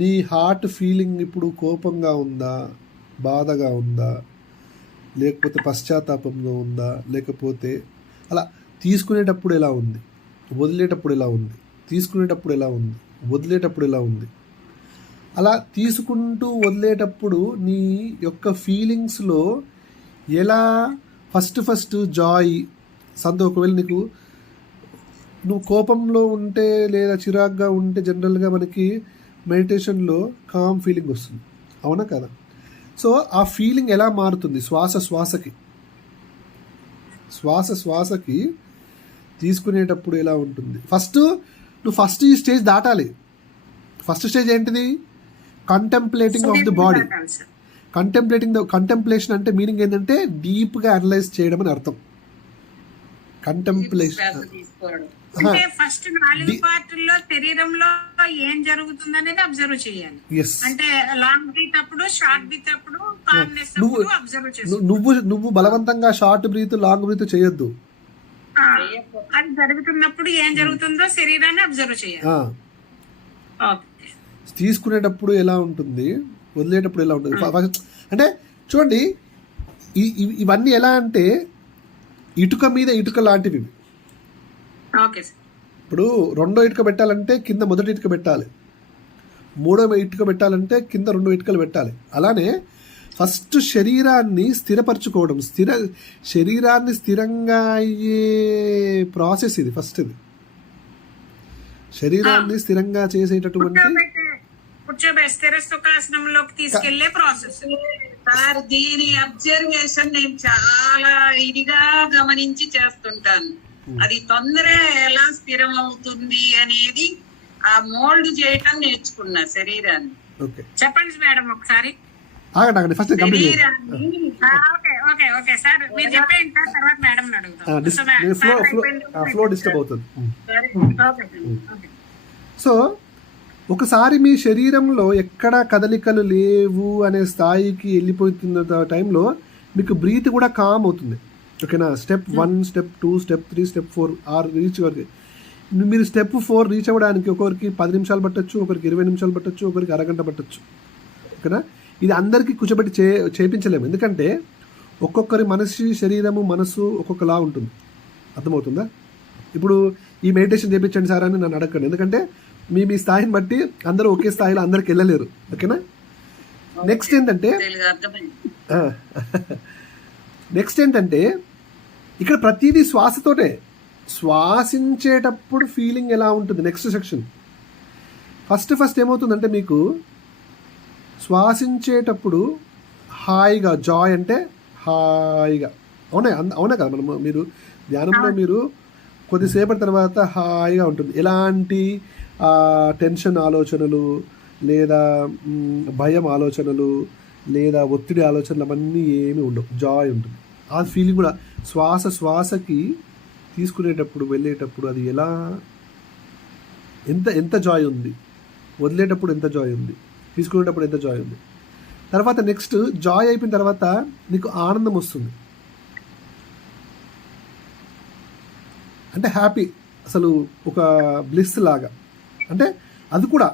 నీ హార్ట్ ఫీలింగ్ ఇప్పుడు కోపంగా ఉందా, బాధగా ఉందా, లేకపోతే పశ్చాత్తాపంగా ఉందా, లేకపోతే అలా తీసుకునేటప్పుడు ఎలా ఉంది, వదిలేటప్పుడు ఎలా ఉంది, తీసుకునేటప్పుడు ఎలా ఉంది, వదిలేటప్పుడు ఎలా ఉంది. అలా తీసుకుంటూ వదిలేటప్పుడు నీ యొక్క ఫీలింగ్స్లో ఎలా ఫస్ట్ జాయ్, ఒకవేళ నువ్వు కోపంలో ఉంటే లేదా చిరాగ్గా ఉంటే జనరల్గా మనకి మెడిటేషన్లో కామ్ ఫీలింగ్ వస్తుంది. అవునా కదా? సో ఆ ఫీలింగ్ ఎలా మారుతుంది శ్వాసకి తీసుకునేటప్పుడు ఎలా ఉంటుంది. నువ్వు ఈ స్టేజ్ దాటాలి. ఫస్ట్ స్టేజ్ ఏంటిది, కంటెంప్లేటింగ్ ఆఫ్ ది బాడీ. కంటెంప్లేషన్ అంటే మీనింగ్ ఏంటంటే డీప్గా అనలైజ్ చేయడం అని అర్థం. కంటెంప్లేషన్ అంటే ఫస్ట్ 4 పార్టుల్లో శరీరంలో ఏం జరుగుతుంది అనేది అబ్జర్వ్ చేయాలి. ఎస్, అంటే లాంగ్ బ్రీత్ అప్పుడు, షార్ట్ బ్రీత్ అప్పుడు, కామ్నెస్ అప్పుడు అబ్జర్వ్ చేయాలి. నువ్వు బలవంతంగా షార్ట్ బ్రీత్ లాంగ్ బ్రీత్ చేయొద్దు. అది జరుగుతున్నప్పుడు ఏం జరుగుతుందో శరీరాన్ని అబ్జర్వ్ చేయాలి. ఓకే. తీసుకునేటప్పుడు ఎలా ఉంటుంది, వదిలేటప్పుడు ఎలా ఉంటుంది. అంటే చూడండి, ఇవన్నీ ఎలా అంటే ఇటుక మీద ఇటుక లాంటివి. Okay sir. ఇప్పుడు రెండో ఇటుక పెట్టాలంటే కింద మొదటి ఇటుక పెట్టాలి, మూడో ఇటుక పెట్టాలంటే కింద 2 ఇటుకలు పెట్టాలి. అలానే ఫస్ట్ శరీరాన్ని స్థిరపరచుకోవడం, శరీరాన్ని స్థిరంగా అయ్యే ప్రాసెస్ ఇది. ఫస్ట్ ఇది శరీరాన్ని స్థిరంగా చేసేటటువంటి కూర్చోబెట్టి స్థిర సుఖాసనంలోకి తీసుకెళ్లే ప్రాసెస్. సార్ దీని అబ్జర్వేషన్ నేను చాలా ఇదిగా గమనించి చేస్తుంటాను. అది తొందరగా ఎలా స్థిరం అవుతుంది అనేది ఆ మోల్డ్ చేయటం నేర్చుకున్నా శరీరాన్ని. చెప్పండి మేడం ఒకసారి. ఫస్ట్ ఓకే సార్, మీరు చెప్పేయండి సార్, తర్వాత మేడం ఫ్లో డిస్టర్బ్ అవుతుంది. సో ఒకసారి మీ శరీరంలో ఎక్కడ కదలికలు లేవు అనే స్థాయికి వెళ్ళిపోతున్న టైంలో మీకు బ్రీత్ కూడా కామ్ అవుతుంది. ఓకేనా? Step 1, step 2, step 3, step 4 reach వరకు. మీరు స్టెప్ 4 రీచ్ అవ్వడానికి ఒకరికి 10 నిమిషాలు పట్టచ్చు, ఒకరికి 20 నిమిషాలు పట్టచ్చు, ఒకరికి అరగంట పట్టచ్చు. ఓకేనా? ఇది అందరికీ కూర్చోబెట్టి చేయించలేము, ఎందుకంటే ఒక్కొక్కరి శరీరము మనసు ఒక్కొక్కలా ఉంటుంది. అర్థమవుతుందా? ఇప్పుడు ఈ మెడిటేషన్ చేయించండి సార్ అని నన్ను అడగండి, ఎందుకంటే మీ స్థాయిని బట్టి అందరూ ఒకే స్థాయిలో అందరికి వెళ్ళలేరు. ఓకేనా? నెక్స్ట్ ఏంటంటే ఇక్కడ ప్రతిదీ శ్వాసతోటే. శ్వాసించేటప్పుడు ఫీలింగ్ ఎలా ఉంటుంది, నెక్స్ట్ సెక్షన్. ఫస్ట్ ఏమవుతుందంటే మీకు శ్వాసించేటప్పుడు హాయిగా, జాయ్ అంటే హాయిగా, అవునా కదా? మీరు ధ్యానంలో మీరు కొద్దిసేపటి తర్వాత హాయిగా ఉంటుంది. ఎలాంటి టెన్షన్ ఆలోచనలు లేదా భయం ఆలోచనలు లేదా ఒత్తిడి ఆలోచనలు అవన్నీ ఏమీ ఉండవు, జాయ్ ఉంటుంది. ఆ ఫీలింగ్ కూడా శ్వాసకి తీసుకునేటప్పుడు వెళ్ళేటప్పుడు అది ఎలా ఎంత జాయ్ ఉంది, వదిలేటప్పుడు ఎంత జాయ్ ఉంది, తీసుకునేటప్పుడు ఎంత జాయ్ ఉంది. తర్వాత నెక్స్ట్ జాయ్ అయిపోయిన తర్వాత నీకు ఆనందం వస్తుంది, అంటే హ్యాపీ, అసలు ఒక బ్లిస్ లాగా. అంటే అది కూడా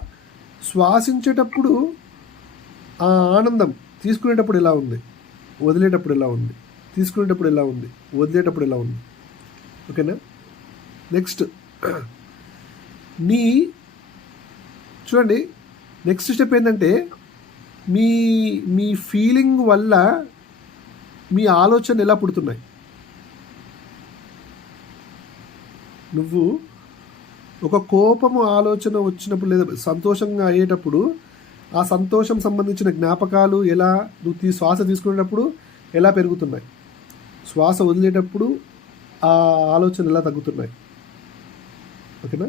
శ్వాసించేటప్పుడు ఆ ఆనందం, తీసుకునేటప్పుడు ఎలా ఉంది, వదిలేటప్పుడు ఎలా ఉంది, తీసుకునేటప్పుడు ఎలా ఉంది, వదిలేటప్పుడు ఎలా ఉంది. ఓకేనా? నెక్స్ట్ చూడండి, నెక్స్ట్ స్టెప్ ఏంటంటే మీ ఫీలింగ్ వల్ల మీ ఆలోచన ఎలా పుడుతున్నాయి. నువ్వు ఒక కోపము ఆలోచన వచ్చినప్పుడు లేదా సంతోషంగా అయ్యేటప్పుడు ఆ సంతోషం సంబంధించిన జ్ఞాపకాలు ఎలా నువ్వు శ్వాస తీసుకునేటప్పుడు ఎలా పెరుగుతున్నాయి, శ్వాస వదిలేటప్పుడు ఆ ఆలోచన ఎలా తగ్గుతున్నాయి. ఓకేనా?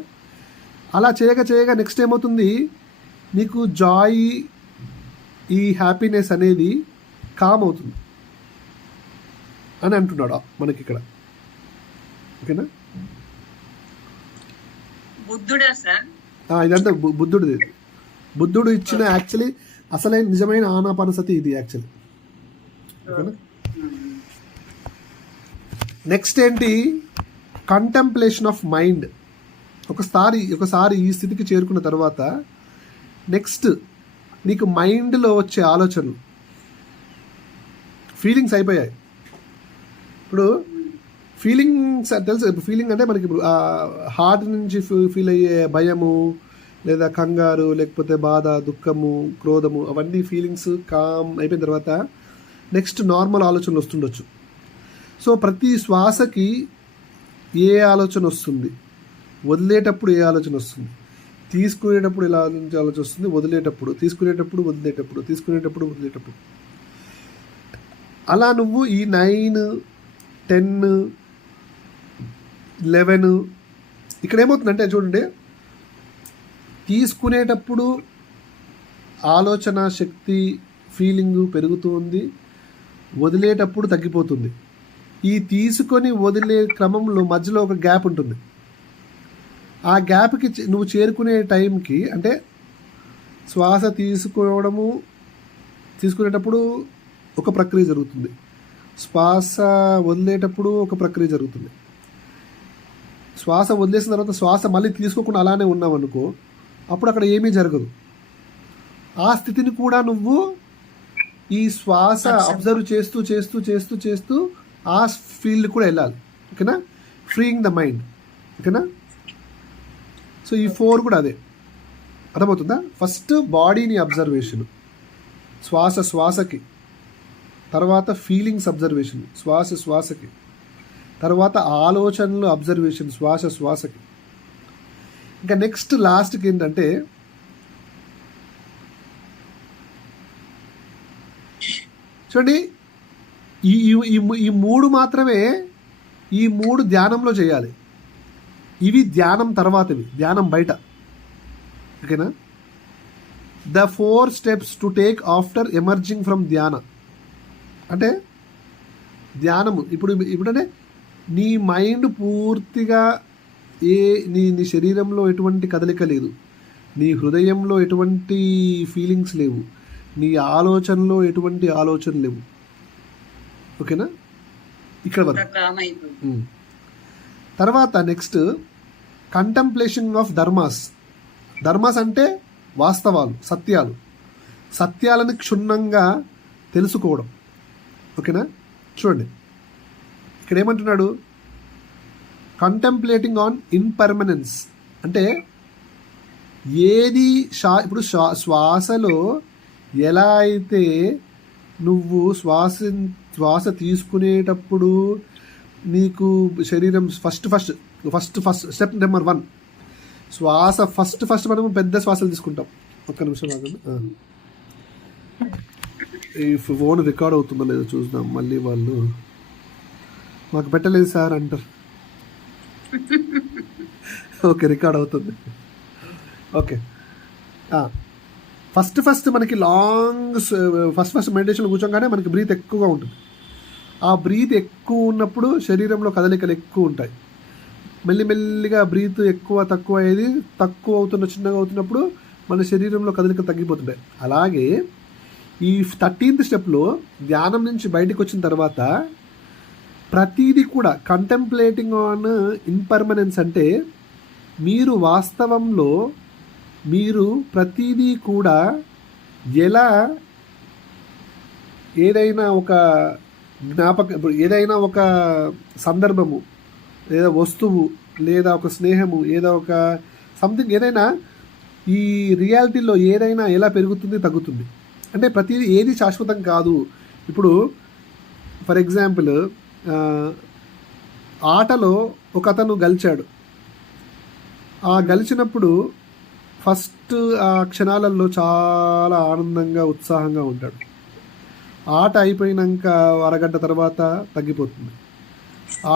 అలా చేయగా నెక్స్ట్ ఏమవుతుంది, నీకు జాయ్, ఈ హ్యాపీనెస్ అనేది కామ్ అవుతుంది అని అంటున్నాడు మనకి ఇక్కడ. ఓకేనా? బుద్ధుడా సార్ ఇదంతా బుద్ధుడిది. బుద్ధుడు ఇచ్చిన యాక్చువల్లీ అసలైన నిజమైన ఆనాపానసతి ఇది యాక్చువల్లీ. ఓకేనా? నెక్స్ట్ ఏంటి, కంటెంప్లేషన్ ఆఫ్ మైండ్. ఒకసారి ఈ స్థితికి చేరుకున్న తర్వాత నెక్స్ట్ నీకు మైండ్లో వచ్చే ఆలోచనలు, ఫీలింగ్స్ అయిపోయాయి. ఇప్పుడు ఫీలింగ్స్ తెలుసు, ఫీలింగ్ అంటే మనకి ఇప్పుడు హార్ట్ నుంచి ఫీల్ అయ్యే భయము లేదా కంగారు లేకపోతే బాధ, దుఃఖము, క్రోధము, అవన్నీ ఫీలింగ్స్ కామ్ అయిపోయిన తర్వాత నెక్స్ట్ నార్మల్ ఆలోచనలు వస్తుండొచ్చు. సో ప్రతి శ్వాసకి ఏ ఆలోచన వస్తుంది, వదిలేటప్పుడు ఏ ఆలోచన వస్తుంది, తీసుకునేటప్పుడు ఎలా ఆలోచన వస్తుంది, వదిలేటప్పుడు, తీసుకునేటప్పుడు. అలా నువ్వు ఈ 9, 10, 11 ఇక్కడ ఏమవుతుందంటే చూడండి, తీసుకునేటప్పుడు ఆలోచన శక్తి, ఫీలింగు పెరుగుతుంది, వదిలేటప్పుడు తగ్గిపోతుంది. ఈ తీసుకొని వదిలే క్రమంలో మధ్యలో ఒక గ్యాప్ ఉంటుంది. ఆ గ్యాప్కి నువ్వు చేరుకునే టైంకి అంటే శ్వాస తీసుకునేటప్పుడు ఒక ప్రక్రియ జరుగుతుంది, శ్వాస వదిలేటప్పుడు ఒక ప్రక్రియ జరుగుతుంది. శ్వాస వదిలేసిన తర్వాత శ్వాస మళ్ళీ తీసుకోకుండా అలానే ఉన్నావనుకో, అప్పుడు అక్కడ ఏమీ జరగదు. ఆ స్థితిని కూడా నువ్వు ఈ శ్వాస అబ్జర్వ్ చేస్తూ చేస్తూ చేస్తూ చేస్తూ ఆ ఫీల్డ్ కూడా వెళ్ళాలి. ఓకేనా? Freeing the mind. ఓకేనా? సో ఈ 4 కూడా అదే. అర్థమవుతుందా? ఫస్ట్ బాడీని అబ్జర్వేషన్, శ్వాసకి, తర్వాత ఫీలింగ్స్ అబ్జర్వేషన్ శ్వాసకి, తర్వాత ఆలోచనలు అబ్జర్వేషన్ శ్వాసకి. ఇంకా నెక్స్ట్ లాస్ట్కి ఏంటంటే చూడండి, ఈ 3 మాత్రమే, ఈ 3 ధ్యానంలో చేయాలి. ఇవి ధ్యానం తర్వాతవి, ధ్యానం బయట. ఓకేనా? The 4 steps to take after emerging from ధ్యాన అంటే ధ్యానము ఇప్పుడంటే నీ మైండ్ పూర్తిగా నీ శరీరంలో ఎటువంటి కదలిక లేదు, నీ హృదయంలో ఎటువంటి ఫీలింగ్స్ లేవు, నీ ఆలోచనలో ఎటువంటి ఆలోచన లేవు. ఓకేనా? ఇక్కడ వరకు. తర్వాత నెక్స్ట్ కంటెంప్లేషన్ ఆఫ్ ధర్మాస్ అంటే వాస్తవాలు, సత్యాలను క్షుణ్ణంగా తెలుసుకోవడం. ఓకేనా? చూడండి ఇక్కడ ఏమంటున్నాడు, కంటెంప్లేటింగ్ ఆన్ ఇన్పర్మనెన్స్ అంటే ఏది ఇప్పుడు శ్వాసలో ఎలా అయితే నువ్వు శ్వాస తీసుకునేటప్పుడు నీకు శరీరం ఫస్ట్ స్టెప్ నెంబర్ 1 శ్వాస ఫస్ట్ మనము పెద్ద శ్వాసలు తీసుకుంటాం. ఒక్క నిమిషం ఆగండి. ఈ ఫోన్ రికార్డ్ అవుతుందో లేదో చూద్దాం. మళ్ళీ వాళ్ళు మాకు పెట్టలేదు సార్ అంటారు. ఓకే, రికార్డ్ అవుతుంది. ఓకే, ఫస్ట్ మనకి లాంగ్ ఫస్ట్ మెడిటేషన్లో కూర్చోగానే మనకి బ్రీత్ ఎక్కువగా ఉంటుంది. ఆ బ్రీత్ ఎక్కువ ఉన్నప్పుడు శరీరంలో కదలికలు ఎక్కువ ఉంటాయి. మెల్లిమెల్లిగా బ్రీత్ తక్కువ అయ్యేది, చిన్నగా అవుతున్నప్పుడు మన శరీరంలో కదలికలు తగ్గిపోతుంటాయి. అలాగే ఈ 13th స్టెప్లో ధ్యానం నుంచి బయటకు వచ్చిన తర్వాత ప్రతీది కూడా కంటెంప్లేటింగ్ ఆన్ ఇన్పర్మనెన్స్ అంటే మీరు వాస్తవంలో ప్రతీదీ కూడా ఎలా ఏదైనా ఒక ఏదైనా ఒక సందర్భము లేదా వస్తువు లేదా ఒక స్నేహము ఏదో ఒక సంథింగ్ ఏదైనా ఈ రియాలిటీలో ఏదైనా ఎలా పెరుగుతుంది తగ్గుతుంది అంటే ప్రతిదీ ఏది శాశ్వతం కాదు. ఇప్పుడు ఫర్ ఎగ్జాంపుల్ ఆటలో ఒక అతను గెలిచాడు. ఆ గెలిచినప్పుడు ఫస్ట్ ఆ క్షణాలలో చాలా ఆనందంగా ఉత్సాహంగా ఉంటాడు. ఆట అయిపోయినాక అరగంట తర్వాత తగ్గిపోతుంది.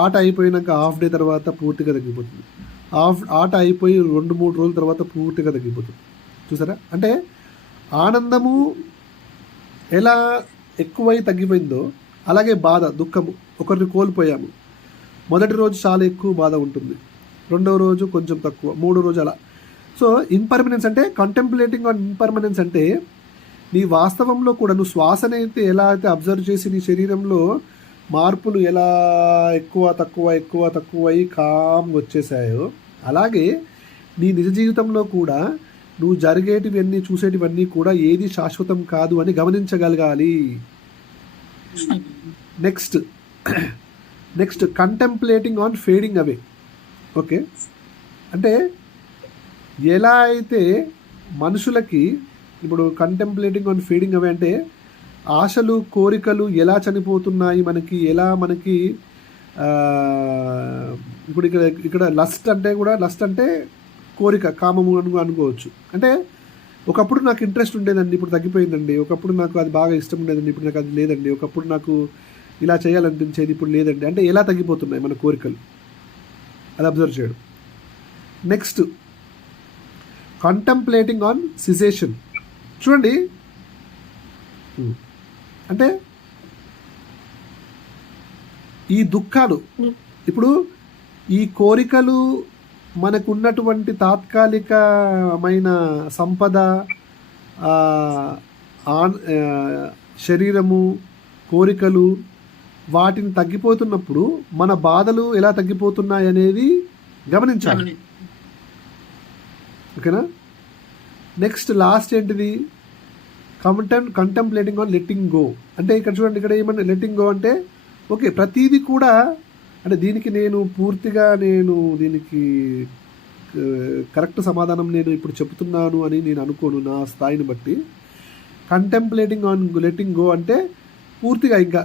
ఆట అయిపోయినాక హాఫ్ డే తర్వాత పూర్తిగా తగ్గిపోతుంది. ఆట అయిపోయి 2-3 రోజుల తర్వాత పూర్తిగా తగ్గిపోతుంది. చూసారా? అంటే ఆనందము ఎలా ఎక్కువై తగ్గిపోయిందో అలాగే బాధ, దుఃఖము, ఒకరిని కోల్పోయాము. మొదటి రోజు చాలా ఎక్కువ బాధ ఉంటుంది, రెండవ రోజు కొంచెం తక్కువ, మూడో రోజు అలా. సో ఇన్పర్మనెన్స్ అంటే కంటెంప్లేటింగ్ ఆన్ ఇన్పర్మనెన్స్ అంటే నీ వాస్తవంలో కూడా నువ్వు శ్వాసనైతే ఎలా అయితే అబ్జర్వ్ చేసి నీ శరీరంలో మార్పులు ఎలా ఎక్కువ తక్కువ అయ్యి కామ్గా వచ్చేసాయో అలాగే నీ నిజ జీవితంలో కూడా నువ్వు జరిగేటివన్నీ చూసేటివన్నీ కూడా ఏది శాశ్వతం కాదు అని గమనించగలగాలి. Next contemplating on fading away. Okay, అంటే ఎలా అయితే మనుషులకి ఇప్పుడు కంటెంప్లేటింగ్ ఆన్ ఫేడింగ్ అవే అంటే ఆశలు కోరికలు ఎలా చనిపోతున్నాయి మనకి ఇప్పుడు ఇక్కడ లస్ట్ అంటే కోరిక, కామము అనుకోవచ్చు. అంటే ఒకప్పుడు నాకు ఇంట్రెస్ట్ ఉండేదండి, ఇప్పుడు తగ్గిపోయిందండి. ఒకప్పుడు నాకు అది బాగా ఇష్టం ఉండేదండి, ఇప్పుడు నాకు అది లేదండి. ఒకప్పుడు నాకు ఇలా చేయాలనిపించేది, ఇప్పుడు లేదండి. అంటే ఎలా తగ్గిపోతున్నాయి మన కోరికలు, అది అబ్జర్వ్ చేయడం. Next contemplating on cessation. చూడండి, అంటే ఈ దుఃఖాలు, ఇప్పుడు ఈ కోరికలు మనకున్నటువంటి తాత్కాలికమైన సంపద, శరీరము, కోరికలు వాటిని తగ్గిపోతున్నప్పుడు మన బాధలు ఎలా తగ్గిపోతున్నాయి అనేది గమనించాలి. ఓకేనా? నెక్స్ట్ లాస్ట్ ఏంటిది? కంటెంప్లేటింగ్ ఆన్ లెట్టింగ్ గో. అంటే ఇక్కడ చూడండి, ఇక్కడ ఏమన్నా లెట్టింగ్ గో అంటే ఓకే ప్రతిదీ కూడా, అంటే దీనికి నేను పూర్తిగా దీనికి కరెక్ట్ సమాధానం నేను ఇప్పుడు చెప్తున్నాను అని నేను అనుకోను నా స్థాయిని బట్టి. కంటెంప్లేటింగ్ ఆన్ లెట్టింగ్ గో అంటే పూర్తిగా ఇంకా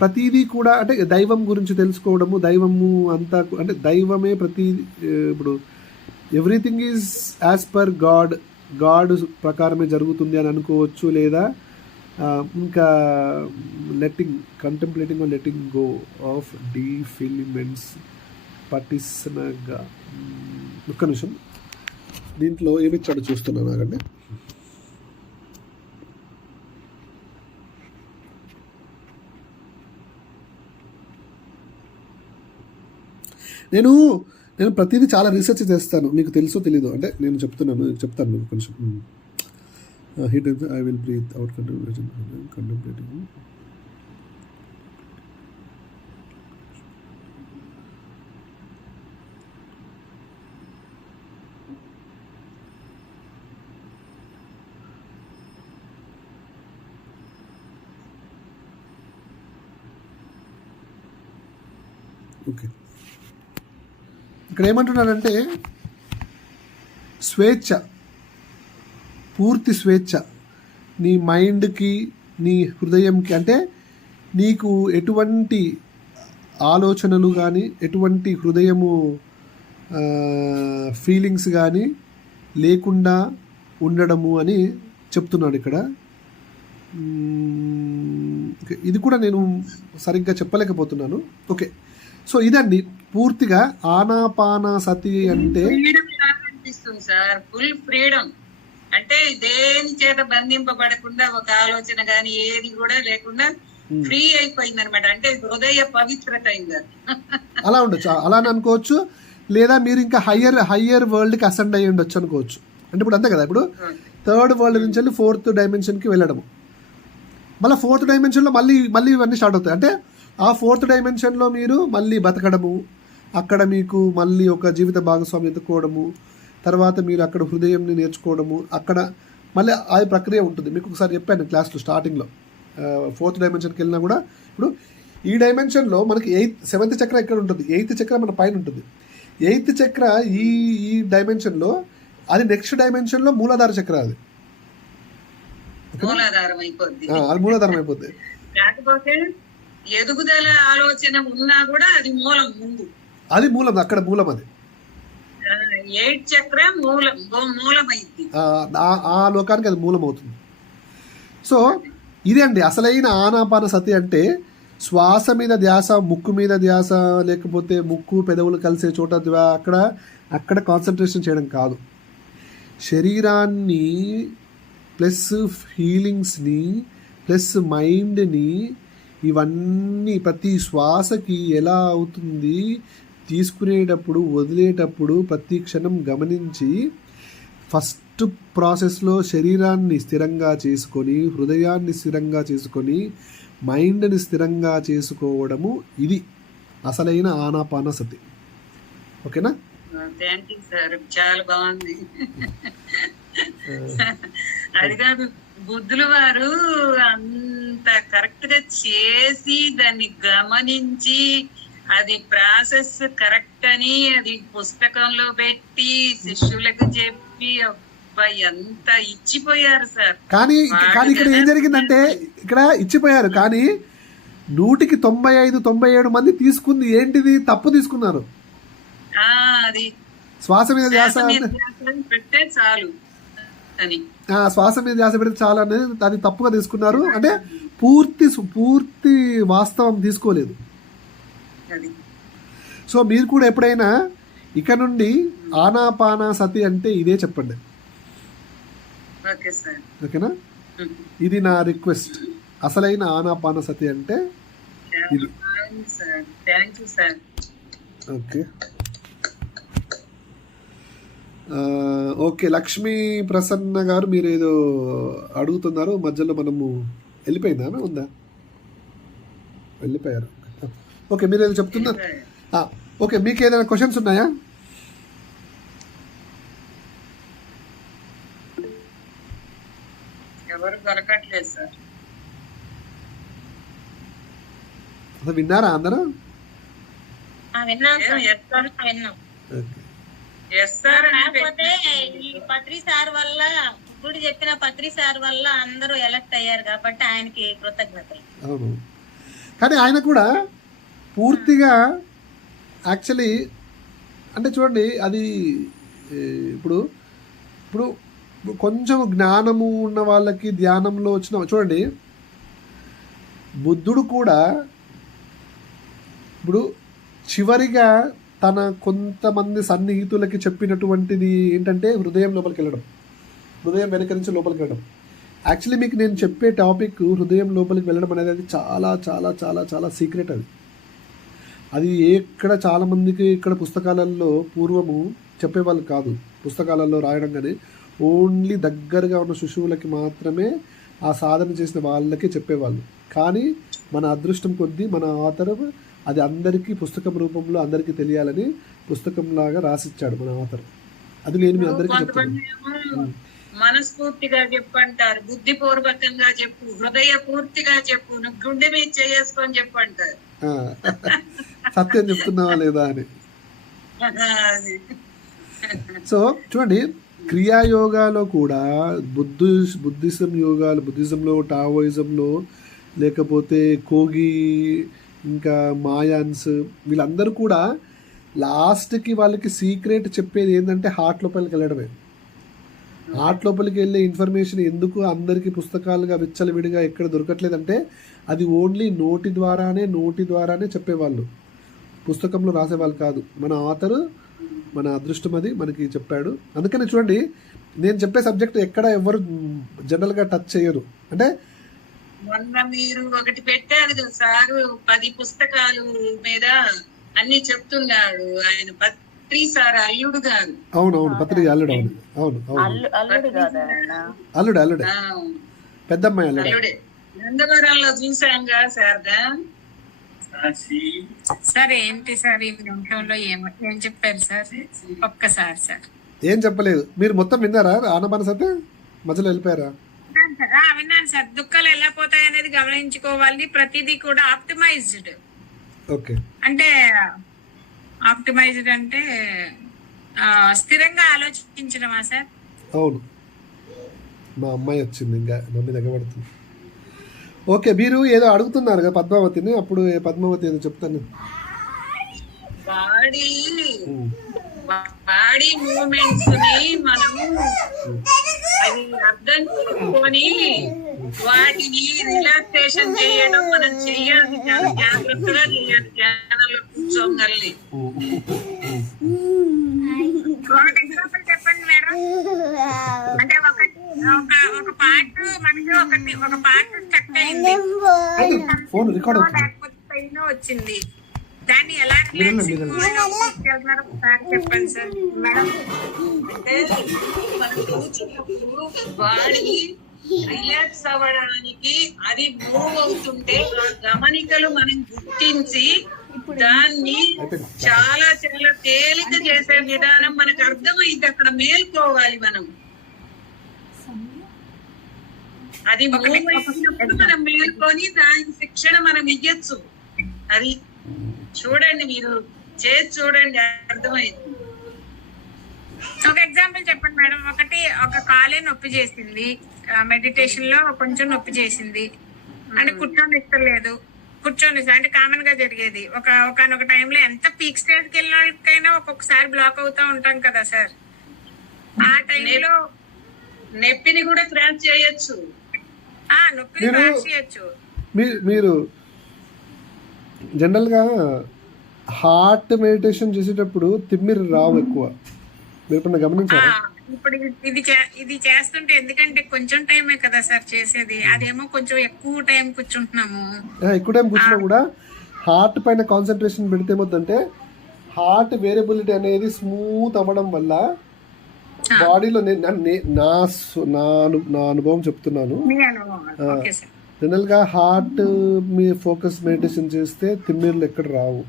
ప్రతిదీ కూడా, అంటే దైవం గురించి తెలుసుకోవడము, దైవము అంతా అంటే దైవమే ఇప్పుడు everything is as per God ప్రకారమే జరుగుతుంది అని అనుకోవచ్చు. లేదా ఇంకా contemplating on letting go of defilements పటిస్నగా. ఒక్క నిమిషం, దీంట్లో ఏమిచ్చాడు చూస్తున్నాను ఆగండి. నేను ప్రతిదీ చాలా రీసెర్చ్ చేస్తాను, మీకు తెలుసో తెలీదు, అంటే నేను చెప్తాను మీకు కొంచెం. I will breathe out contemplating. Okay, ఇక్కడ ఏమంటున్నాడంటే స్వేచ్ఛ, పూర్తి స్వేచ్ఛ నీ మైండ్కి, నీ హృదయంకి. అంటే నీకు ఎటువంటి ఆలోచనలు కానీ, ఎటువంటి హృదయము ఫీలింగ్స్ కానీ లేకుండా ఉండడము అని చెప్తున్నాడు ఇక్కడ. ఇది కూడా నేను సరిగ్గా చెప్పలేకపోతున్నాను. ఓకే, సో ఇదండి పూర్తిగా ఆనాపానసతి అంటే. అనిపిస్తుంది సార్, ఫుల్ ఫ్రీడమ్ అంటే దేని చేత బంధింపబడకుండా, ఒక ఆలోచన గాని ఏది కూడా లేకుండా ఫ్రీ అయిపోయింది అనమాట. అంటే హృదయ పవిత్రత అయింది. అలా ఉండొచ్చు, అలానే అనుకోవచ్చు. లేదా మీరు ఇంకా హయ్యర్ వరల్డ్కి అసెండ్ అయ్యి ఉండొచ్చు అనుకోవచ్చు. అంటే ఇప్పుడు అంతే కదా, ఇప్పుడు థర్డ్ వరల్డ్ నుంచి వెళ్ళి ఫోర్త్ డైమెన్షన్కి వెళ్ళడము, మళ్ళీ ఫోర్త్ డైమెన్షన్లో మళ్ళీ ఇవన్నీ స్టార్ట్ అవుతాయి. అంటే ఆ ఫోర్త్ డైమెన్షన్లో మీరు మళ్ళీ బతకడము, అక్కడ మీకు మళ్ళీ ఒక జీవిత భాగస్వామి ఎత్తుకోవడము, తర్వాత మీరు అక్కడ హృదయంని నేర్చుకోవడము, అక్కడ మళ్ళీ ఆ ప్రక్రియ ఉంటుంది. మీకు ఒకసారి చెప్పాను క్లాస్లో స్టార్టింగ్లో, ఫోర్త్ డైమెన్షన్కి వెళ్ళినా కూడా ఇప్పుడు ఈ డైమెన్షన్లో మనకి సెవెంత్ చక్ర ఇక్కడ ఉంటుంది, 8th చక్ర మన పైన ఉంటుంది. 8th చక్ర ఈ డైమెన్షన్లో, అది నెక్స్ట్ డైమెన్షన్లో మూలాధార చక్ర, అది మూలాధారం అయిపోద్ది. అది మూలాధారం అయిపోద్ది. కాకపోతే ఎదుగుదల ఆలోచన ఉన్నా కూడా అది మూలం, ముందు అది మూలం, అక్కడ మూలం, అది 8th చక్ర మూలమైంది, ఆ లోకానికి అది మూలం అవుతుంది. సో ఇదే అండి అసలైన ఆనాపానసతి అంటే. శ్వాస మీద ధ్యాస, ముక్కు మీద ధ్యాస, లేకపోతే ముక్కు పెదవులు కలిసే చోట అక్కడ కాన్సన్ట్రేషన్ చేయడం కాదు. శరీరాన్ని ప్లస్ ఫీలింగ్స్ని ప్లస్ మైండ్ని, ఇవన్నీ ప్రతి శ్వాసకి ఎలా అవుతుంది, తీసుకునేటప్పుడు వదిలేటప్పుడు ప్రతి క్షణం గమనించి, ఫస్ట్ ప్రాసెస్లో శరీరాన్ని స్థిరంగా చేసుకొని, హృదయాన్ని స్థిరంగా చేసుకొని, మైండ్ని స్థిరంగా చేసుకోవడము, ఇది అసలైన ఆనాపానసతి. ఓకేనా? థ్యాంక్ యూ సార్, చాలా బాగుంది. అది కాదు, బుద్ధులు వారు అంత కరెక్ట్ గా చేసి దాన్ని గమనించి అది ప్రాసెస్ కరెక్ట్ అని అది పుస్తకంలో పెట్టి శిష్యులకు చెప్పి ఎంత ఇచ్చిపోయారు సార్. కానీ ఇక్కడ ఏం జరిగిందంటే, ఇక్కడ ఇచ్చిపోయారు కానీ 100కి 95-97 మంది తీసుకుంది ఏంటిది, తప్పు తీసుకున్నారు. అది శ్వాస మీద ధ్యాస పెడితే చాలు అని, శ్వాస మీద ధ్యాస పెడితే చాలు అనేది అది తప్పుగా తీసుకున్నారు. అంటే పూర్తి వాస్తవం తీసుకోలేదు. సో మీరు కూడా ఎప్పుడైనా ఇక నుండి ఆనాపానసతి అంటే ఇదే చెప్పండి. ఓకేనా? ఇది నా రిక్వెస్ట్. అసలైన ఆనాపానసతి అంటే ఇది. ఓకే, ఓకే, లక్ష్మీ ప్రసన్న గారు మీరు ఏదో అడుగుతున్నారు, మధ్యలో మనము వెళ్ళిపోయిందా, ఉందా? వెళ్ళిపోయారు. ఓకే, మీరు ఏదో చెప్తున్నారు. ఓకే, మీకు ఏదైనా క్వశ్చన్స్ ఉన్నాయా? ఎవరు దొరకట్లేదు సార్. అసలు విన్నారా అందరూ? విన్నాం సార్, ఏం విన్నాం. ఓకే. ఎస్ సార్ అని కాకపోతే ఈ పత్రి సార్ వల్ల, ఇప్పుడు చెప్పిన పత్రి సార్ వల్ల అందరూ ఎలక్ట్ అయ్యారు కాబట్టి ఆయనకి కృతజ్ఞతలు. అవును, కానీ ఆయన కూడా పూర్తిగా యాక్చువల్లీ అంటే చూడండి, అది ఇప్పుడు ఇప్పుడు కొంచెం జ్ఞానము ఉన్న వాళ్ళకి ధ్యానంలో వచ్చిన చూడండి, బుద్ధుడు కూడా ఇప్పుడు చివరిగా తన కొంతమంది సన్నిహితులకి చెప్పినటువంటిది ఏంటంటే హృదయం లోపలికి వెళ్ళడం, హృదయం వెనక నుంచి లోపలికి వెళ్ళడం. యాక్చువల్లీ మీకు నేను చెప్పే టాపిక్ హృదయం లోపలికి వెళ్ళడం అనేది అది చాలా చాలా చాలా చాలా సీక్రెట్. అది ఎక్కడ చాలామందికి ఇక్కడ పుస్తకాలలో పూర్వము చెప్పేవాళ్ళు కాదు, పుస్తకాలలో రాయడం కానీ ఓన్లీ దగ్గరగా ఉన్న శిశువులకి మాత్రమే ఆ సాధన చేసిన వాళ్ళకి చెప్పేవాళ్ళు. కానీ మన అదృష్టం కొద్దీ మన ఆథర్ అది అందరికీ పుస్తకం రూపంలో అందరికీ తెలియాలని పుస్తకంలాగా రాసిచ్చాడు మన ఆథర్. అది నేను మీ అందరికీ చెప్తాను. మనస్ఫూర్తిగా చెప్పంటారు, బుద్ధిపూర్వకంగా చెప్పు, హృదయ పూర్తిగా చెప్పు, నువ్వు గుండె మీద చేసుకొని చెప్పంటారు. సత్యం చెప్తున్నావా లేదా అని. సో చూడండి, క్రియాయోగాలో కూడా బుద్ధిజం యోగాలు, బుద్ధిజంలో, టావోయిజంలో, లేకపోతే కోగి, ఇంకా మాయాన్స్, వీళ్ళందరూ కూడా లాస్ట్కి వాళ్ళకి సీక్రెట్ చెప్పేది ఏంటంటే హార్ట్ లోపలికి వెళ్ళడమే. హార్ట్ లోపలికి వెళ్ళే ఇన్ఫర్మేషన్ ఎందుకు అందరికీ పుస్తకాలుగా విచ్చలవిడిగా ఎక్కడ దొరకట్లేదంటే అది ఓన్లీ నోటి ద్వారానే చెప్పేవాళ్ళు, పుస్తకంలో రాసేవాళ్ళు కాదు. మన ఆథరు, మన అదృష్టం అది మనకి చెప్పాడు. అందుకని చూడండి, నేను చెప్పే సబ్జెక్ట్ ఎక్కడ ఎవరు జనరల్గా టచ్ చేయరు. అంటే మొన్న మీరు ఒకటి పెట్టారు కదా సారు, 10 పుస్తకాలు మీద అన్ని చెప్తున్నాడు ఆయన, పత్రి సార్ అల్లుడు గారు. అవునవును, పత్రి అల్లుడు. అవును అవును, అల్లుడు కాదు ఆయన, అల్లుడే, పెద్దమ్మాయి అల్లుడే. నందవరంలో చూసాంగా శారదా. సార్ ఏంటి సార్ ఈ నిమిషంలో ఏం చెప్పారు సార్? ఒక్కసారి సార్. ఏం చెప్పలేదు, మీరు మొత్తం విన్నారా? ఆనబాన సత్య మధ్యలో వెళ్ళిపోయారా? విన్నాను సార్. దుఃఖాలు ఎలా పోతాయి అనేది గమనించుకోవాలి, ప్రతిదీ కూడా ఆప్టిమైజ్డ్. ఓకే, అంటే ఆప్టిమైజ్డ్ అంటే స్థిరంగా ఆలోచించడమా సార్? అవును, మా అమ్మాయి వచ్చింది, ఇంకా మమ్మీ దగ్గబడుతుంది. ఓకే, మీరు ఏదో అడుగుతున్నారు కదా పద్మావతిని, అప్పుడు పద్మావతి ఏదో చెప్తాను. బాడీ మూమెంట్స్ ని మనము అది అర్థం చేసుకొని వాటిని రిలాక్సేషన్ చేయడం మనం చెయ్యాలి, చాలా జాగ్రత్తగా చేయాలి. ధ్యానంలో కూర్చోగలి. చెప్పండి మేడం. అంటే ఒక పార్ట్ మనకి ఒక పార్ట్ స్టక్ అయింది, లేకపోతే వచ్చింది, దాన్ని ఎలా చెప్పండి సార్ మేడం. అంటే మనం కూర్చున్నప్పుడు బాడీ రిలాక్స్ అవ్వడానికి అది మూవ్ అవుతుంటే ఆ గమనికలు మనం గుర్తించి దాన్ని చాలా చాలా తేలిక చేసే విధానం మనకు అర్థమైంది. అక్కడ మేల్కోవాలి మనం, అది మూవ్ అయినప్పుడు మనం మేల్కొని దానికి శిక్షణ మనం ఇయ్యొచ్చు. అది చూడండి, మీరు చేసి చూడండి, అర్థమైంది. ఒక ఎగ్జాంపుల్ చెప్పండి మేడం. ఒక కాలే నొప్పి చేసింది, మెడిటేషన్ లో కొంచెం నొప్పి చేసింది, అంటే కూర్చొని ఇస్తలేదు, కూర్చొని అంటే కామన్ గా జరిగేది. ఒకనొక టైంలో ఎంత పీక్ స్టేజ్కి వెళ్ళినకైనా ఒక్కొక్కసారి బ్లాక్ అవుతా ఉంటాం కదా సార్. ఆ టైంలో నొప్పిని కూడా క్రాస్ చేయొచ్చు, నొప్పిని క్రాస్ చేయొచ్చు. మీరు జనరల్గా హార్ట్ మెడిటేషన్ చేసేటప్పుడు తిమ్మిరి రావు ఎక్కువ, మీరు ఎప్పుడన్నా గమనించారా? ఇప్పుడు ఇది చేస్తుంటే, ఎందుకంటే కొంచెం టైమే కదా సార్ చేసేది, అదేమో కొంచెం ఎక్కువ టైం కూర్చుంటున్నాము. ఎక్కువ టైం కూర్చున్నా కూడా హార్ట్ పైన కాన్సన్ట్రేషన్ పెడితే ఏమవుతుందంటే హార్ట్ వేరియబిలిటీ అనేది స్మూత్ అవ్వడం వల్ల బాడీలో నా అనుభవం చెప్తున్నాను. Okay sir. జనరల్ గా హార్ట్ మీ ఫోకస్ మెడిటేషన్ చేస్తే తిమ్మిర్లు ఎక్కడ రావు.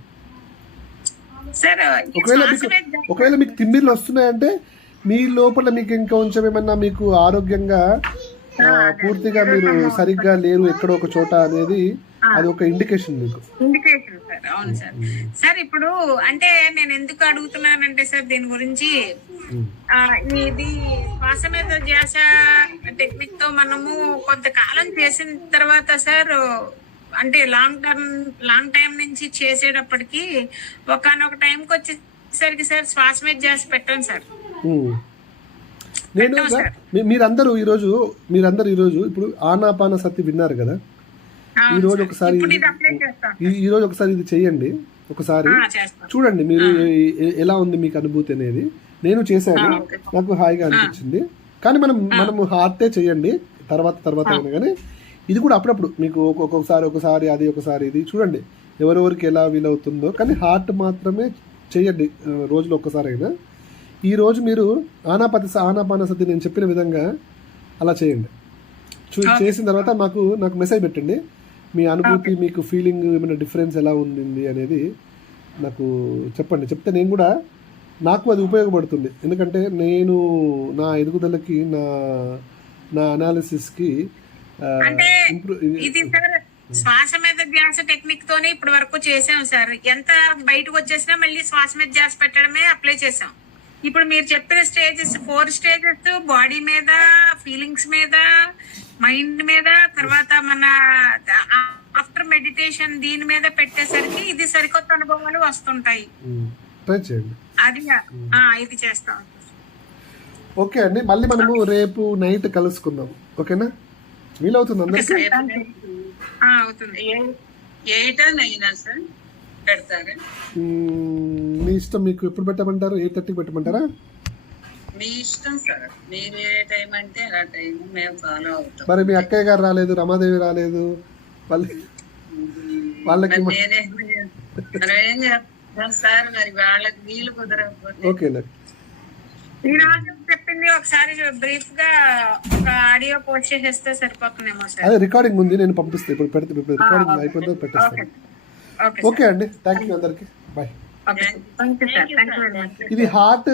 సార్ ఒకవేళ మీకు తిమ్మిర్లు వస్తున్నాయంటే మీ లోపల మీకు ఇంకా కొంచెం ఏమన్నా మీకు ఆరోగ్యంగా పూర్తిగా మీరు సరిగ్గా లేరు ఎక్కడో ఒక చోట అనేది అది ఒక ఇండికేషన్ మీకు. Indication sir. అవును సార్. సార్ ఇప్పుడు అంటే నేను ఎందుకు అడుగుతున్నానంటే సార్ దీని గురించి ఇది శ్వాస మీద ధ్యాస టెక్నిక్ తో మనము కొంతకాలం చేసిన తర్వాత సార్ అంటే లాంగ్ టైం నుంచి చేసేటప్పటికి ఒకనొక టైంకి వచ్చేసరికి సార్ శ్వాస మీద ధ్యాస పెట్టాను సార్. నేను మీరందరూ ఈరోజు ఇప్పుడు ఆనాపాన సతి విన్నారు కదా. ఈ రోజు ఒకసారి ఇది చెయ్యండి. ఒకసారి చూడండి మీరు ఎలా ఉంది మీకు అనుభూతి అనేది. నేను చేశాను, నాకు హాయిగా అనిపించింది. కానీ మనము హార్టే చెయ్యండి తర్వాత అయినా కానీ ఇది కూడా అప్పుడప్పుడు మీకు ఒకసారి అది ఒకసారి ఇది చూడండి ఎవరెవరికి ఎలా వీలవుతుందో. కానీ హార్ట్ మాత్రమే చెయ్యండి రోజులో ఒక్కసారి అయినా. ఈ రోజు మీరు ఆనాపాన సతి నేను చెప్పిన విధంగా అలా చేయండి. చేసిన తర్వాత నాకు మెసేజ్ పెట్టండి మీ అనుభూతి, మీకు ఫీలింగ్ ఏమైనా డిఫరెన్స్ ఎలా ఉంది అనేది నాకు చెప్పండి. చెప్తే నేను కూడా నాకు అది ఉపయోగపడుతుంది. ఎందుకంటే నేను నా ఎదుగుదలకి నా అనాలిసిస్కి ఇది సార్ శ్వాస మీద ధ్యాస టెక్నిక్ తోనే ఇప్పటి వరకు చేసాం సార్. ఎంత బయటకు వచ్చేసినా మళ్ళీ శ్వాస మీద ధ్యాస పెట్టడమే అప్లై చేసాం. ఇప్పుడు మీరు చెప్పిన స్టేజెస్ 4 స్టేజెస్ బాడీ మీద, ఫీలింగ్స్ మీద, మైండ్ మీద, తర్వాత మన ఆఫ్టర్ మెడిటేషన్ దీని మీద పెట్టేసరికి ఇది సరికొత్త అనుభవాలు వస్తుంటాయి. అది ఇది చేస్తాం. ఓకే అండి, మళ్ళీ మనము రేపు నైట్ కలుసుకుందాం. ఓకేనా? వీలవుతుంది అందరికీ? అవుతుంది. 8 or 9 సార్ పెడతారా? మీ ఇష్టం. మీకు ఎప్పుడు పెట్టమంటారు? 8:30కి పెట్టమంటారా? మీ ఇష్టం సార్. మీరు ఏ టైం అంటే ఆ టైం మేము ఫాలో అవుతాం. మరి మీ అక్కయ్య గారు రాలేదు, రమాదేవి రాలేదు, వాళ్ళకి ఏం చేస్తాం సార్? మరి వాళ్ళకి వీలు కుదరకపోతే ఓకేనా? ఈ రోజు చెప్పింది ఒకసారి బ్రీఫ్ గా ఒక ఆడియో పోస్ట్ చేసేస్తే సరిపోతుందేమో సార్. అదే రికార్డింగ్ ఉంది, నేను పంపిస్తాను. ఇప్పుడు రికార్డింగ్ అయిపోయిందో పెట్టేస్తాను. ఓకే అండి, థ్యాంక్ యూ అందరికి. బాయ్. ఇది హార్ట్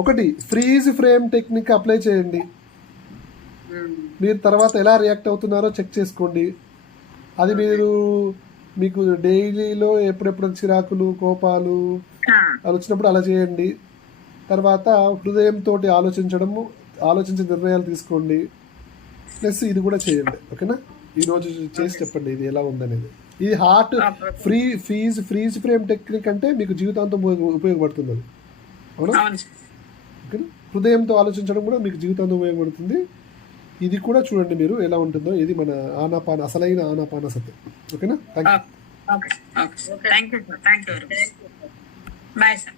ఒకటి ఫ్రీజ్ ఫ్రేమ్ టెక్నిక్ అప్లై చేయండి. మీరు తర్వాత ఎలా రియాక్ట్ అవుతున్నారో చెక్ చేసుకోండి. అది మీకు డైలీలో ఎప్పుడెప్పుడు చిరాకులు, కోపాలు అలా వచ్చినప్పుడు అలా చేయండి. తర్వాత హృదయంతో ఆలోచించే నిర్ణయాలు తీసుకోండి. ప్లస్ ఇది కూడా చేయండి. ఓకేనా? ఈరోజు చేసి చెప్పండి ఇది ఎలా ఉందనేది. ఇది హార్ట్ ఫ్రీజ్ ఫ్రేమ్ టెక్నిక్ అంటే మీకు జీవితాంతం ఉపయోగపడుతుంది అది. అవునా? ఓకేనా? హృదయంతో ఆలోచించడం కూడా మీకు జీవితాంతం ఉపయోగపడుతుంది. ఇది కూడా చూడండి మీరు ఎలా ఉంటుందో. ఇది మన అసలైన ఆనాపాన సతి. ఓకేనా? Thank you. Bye sir.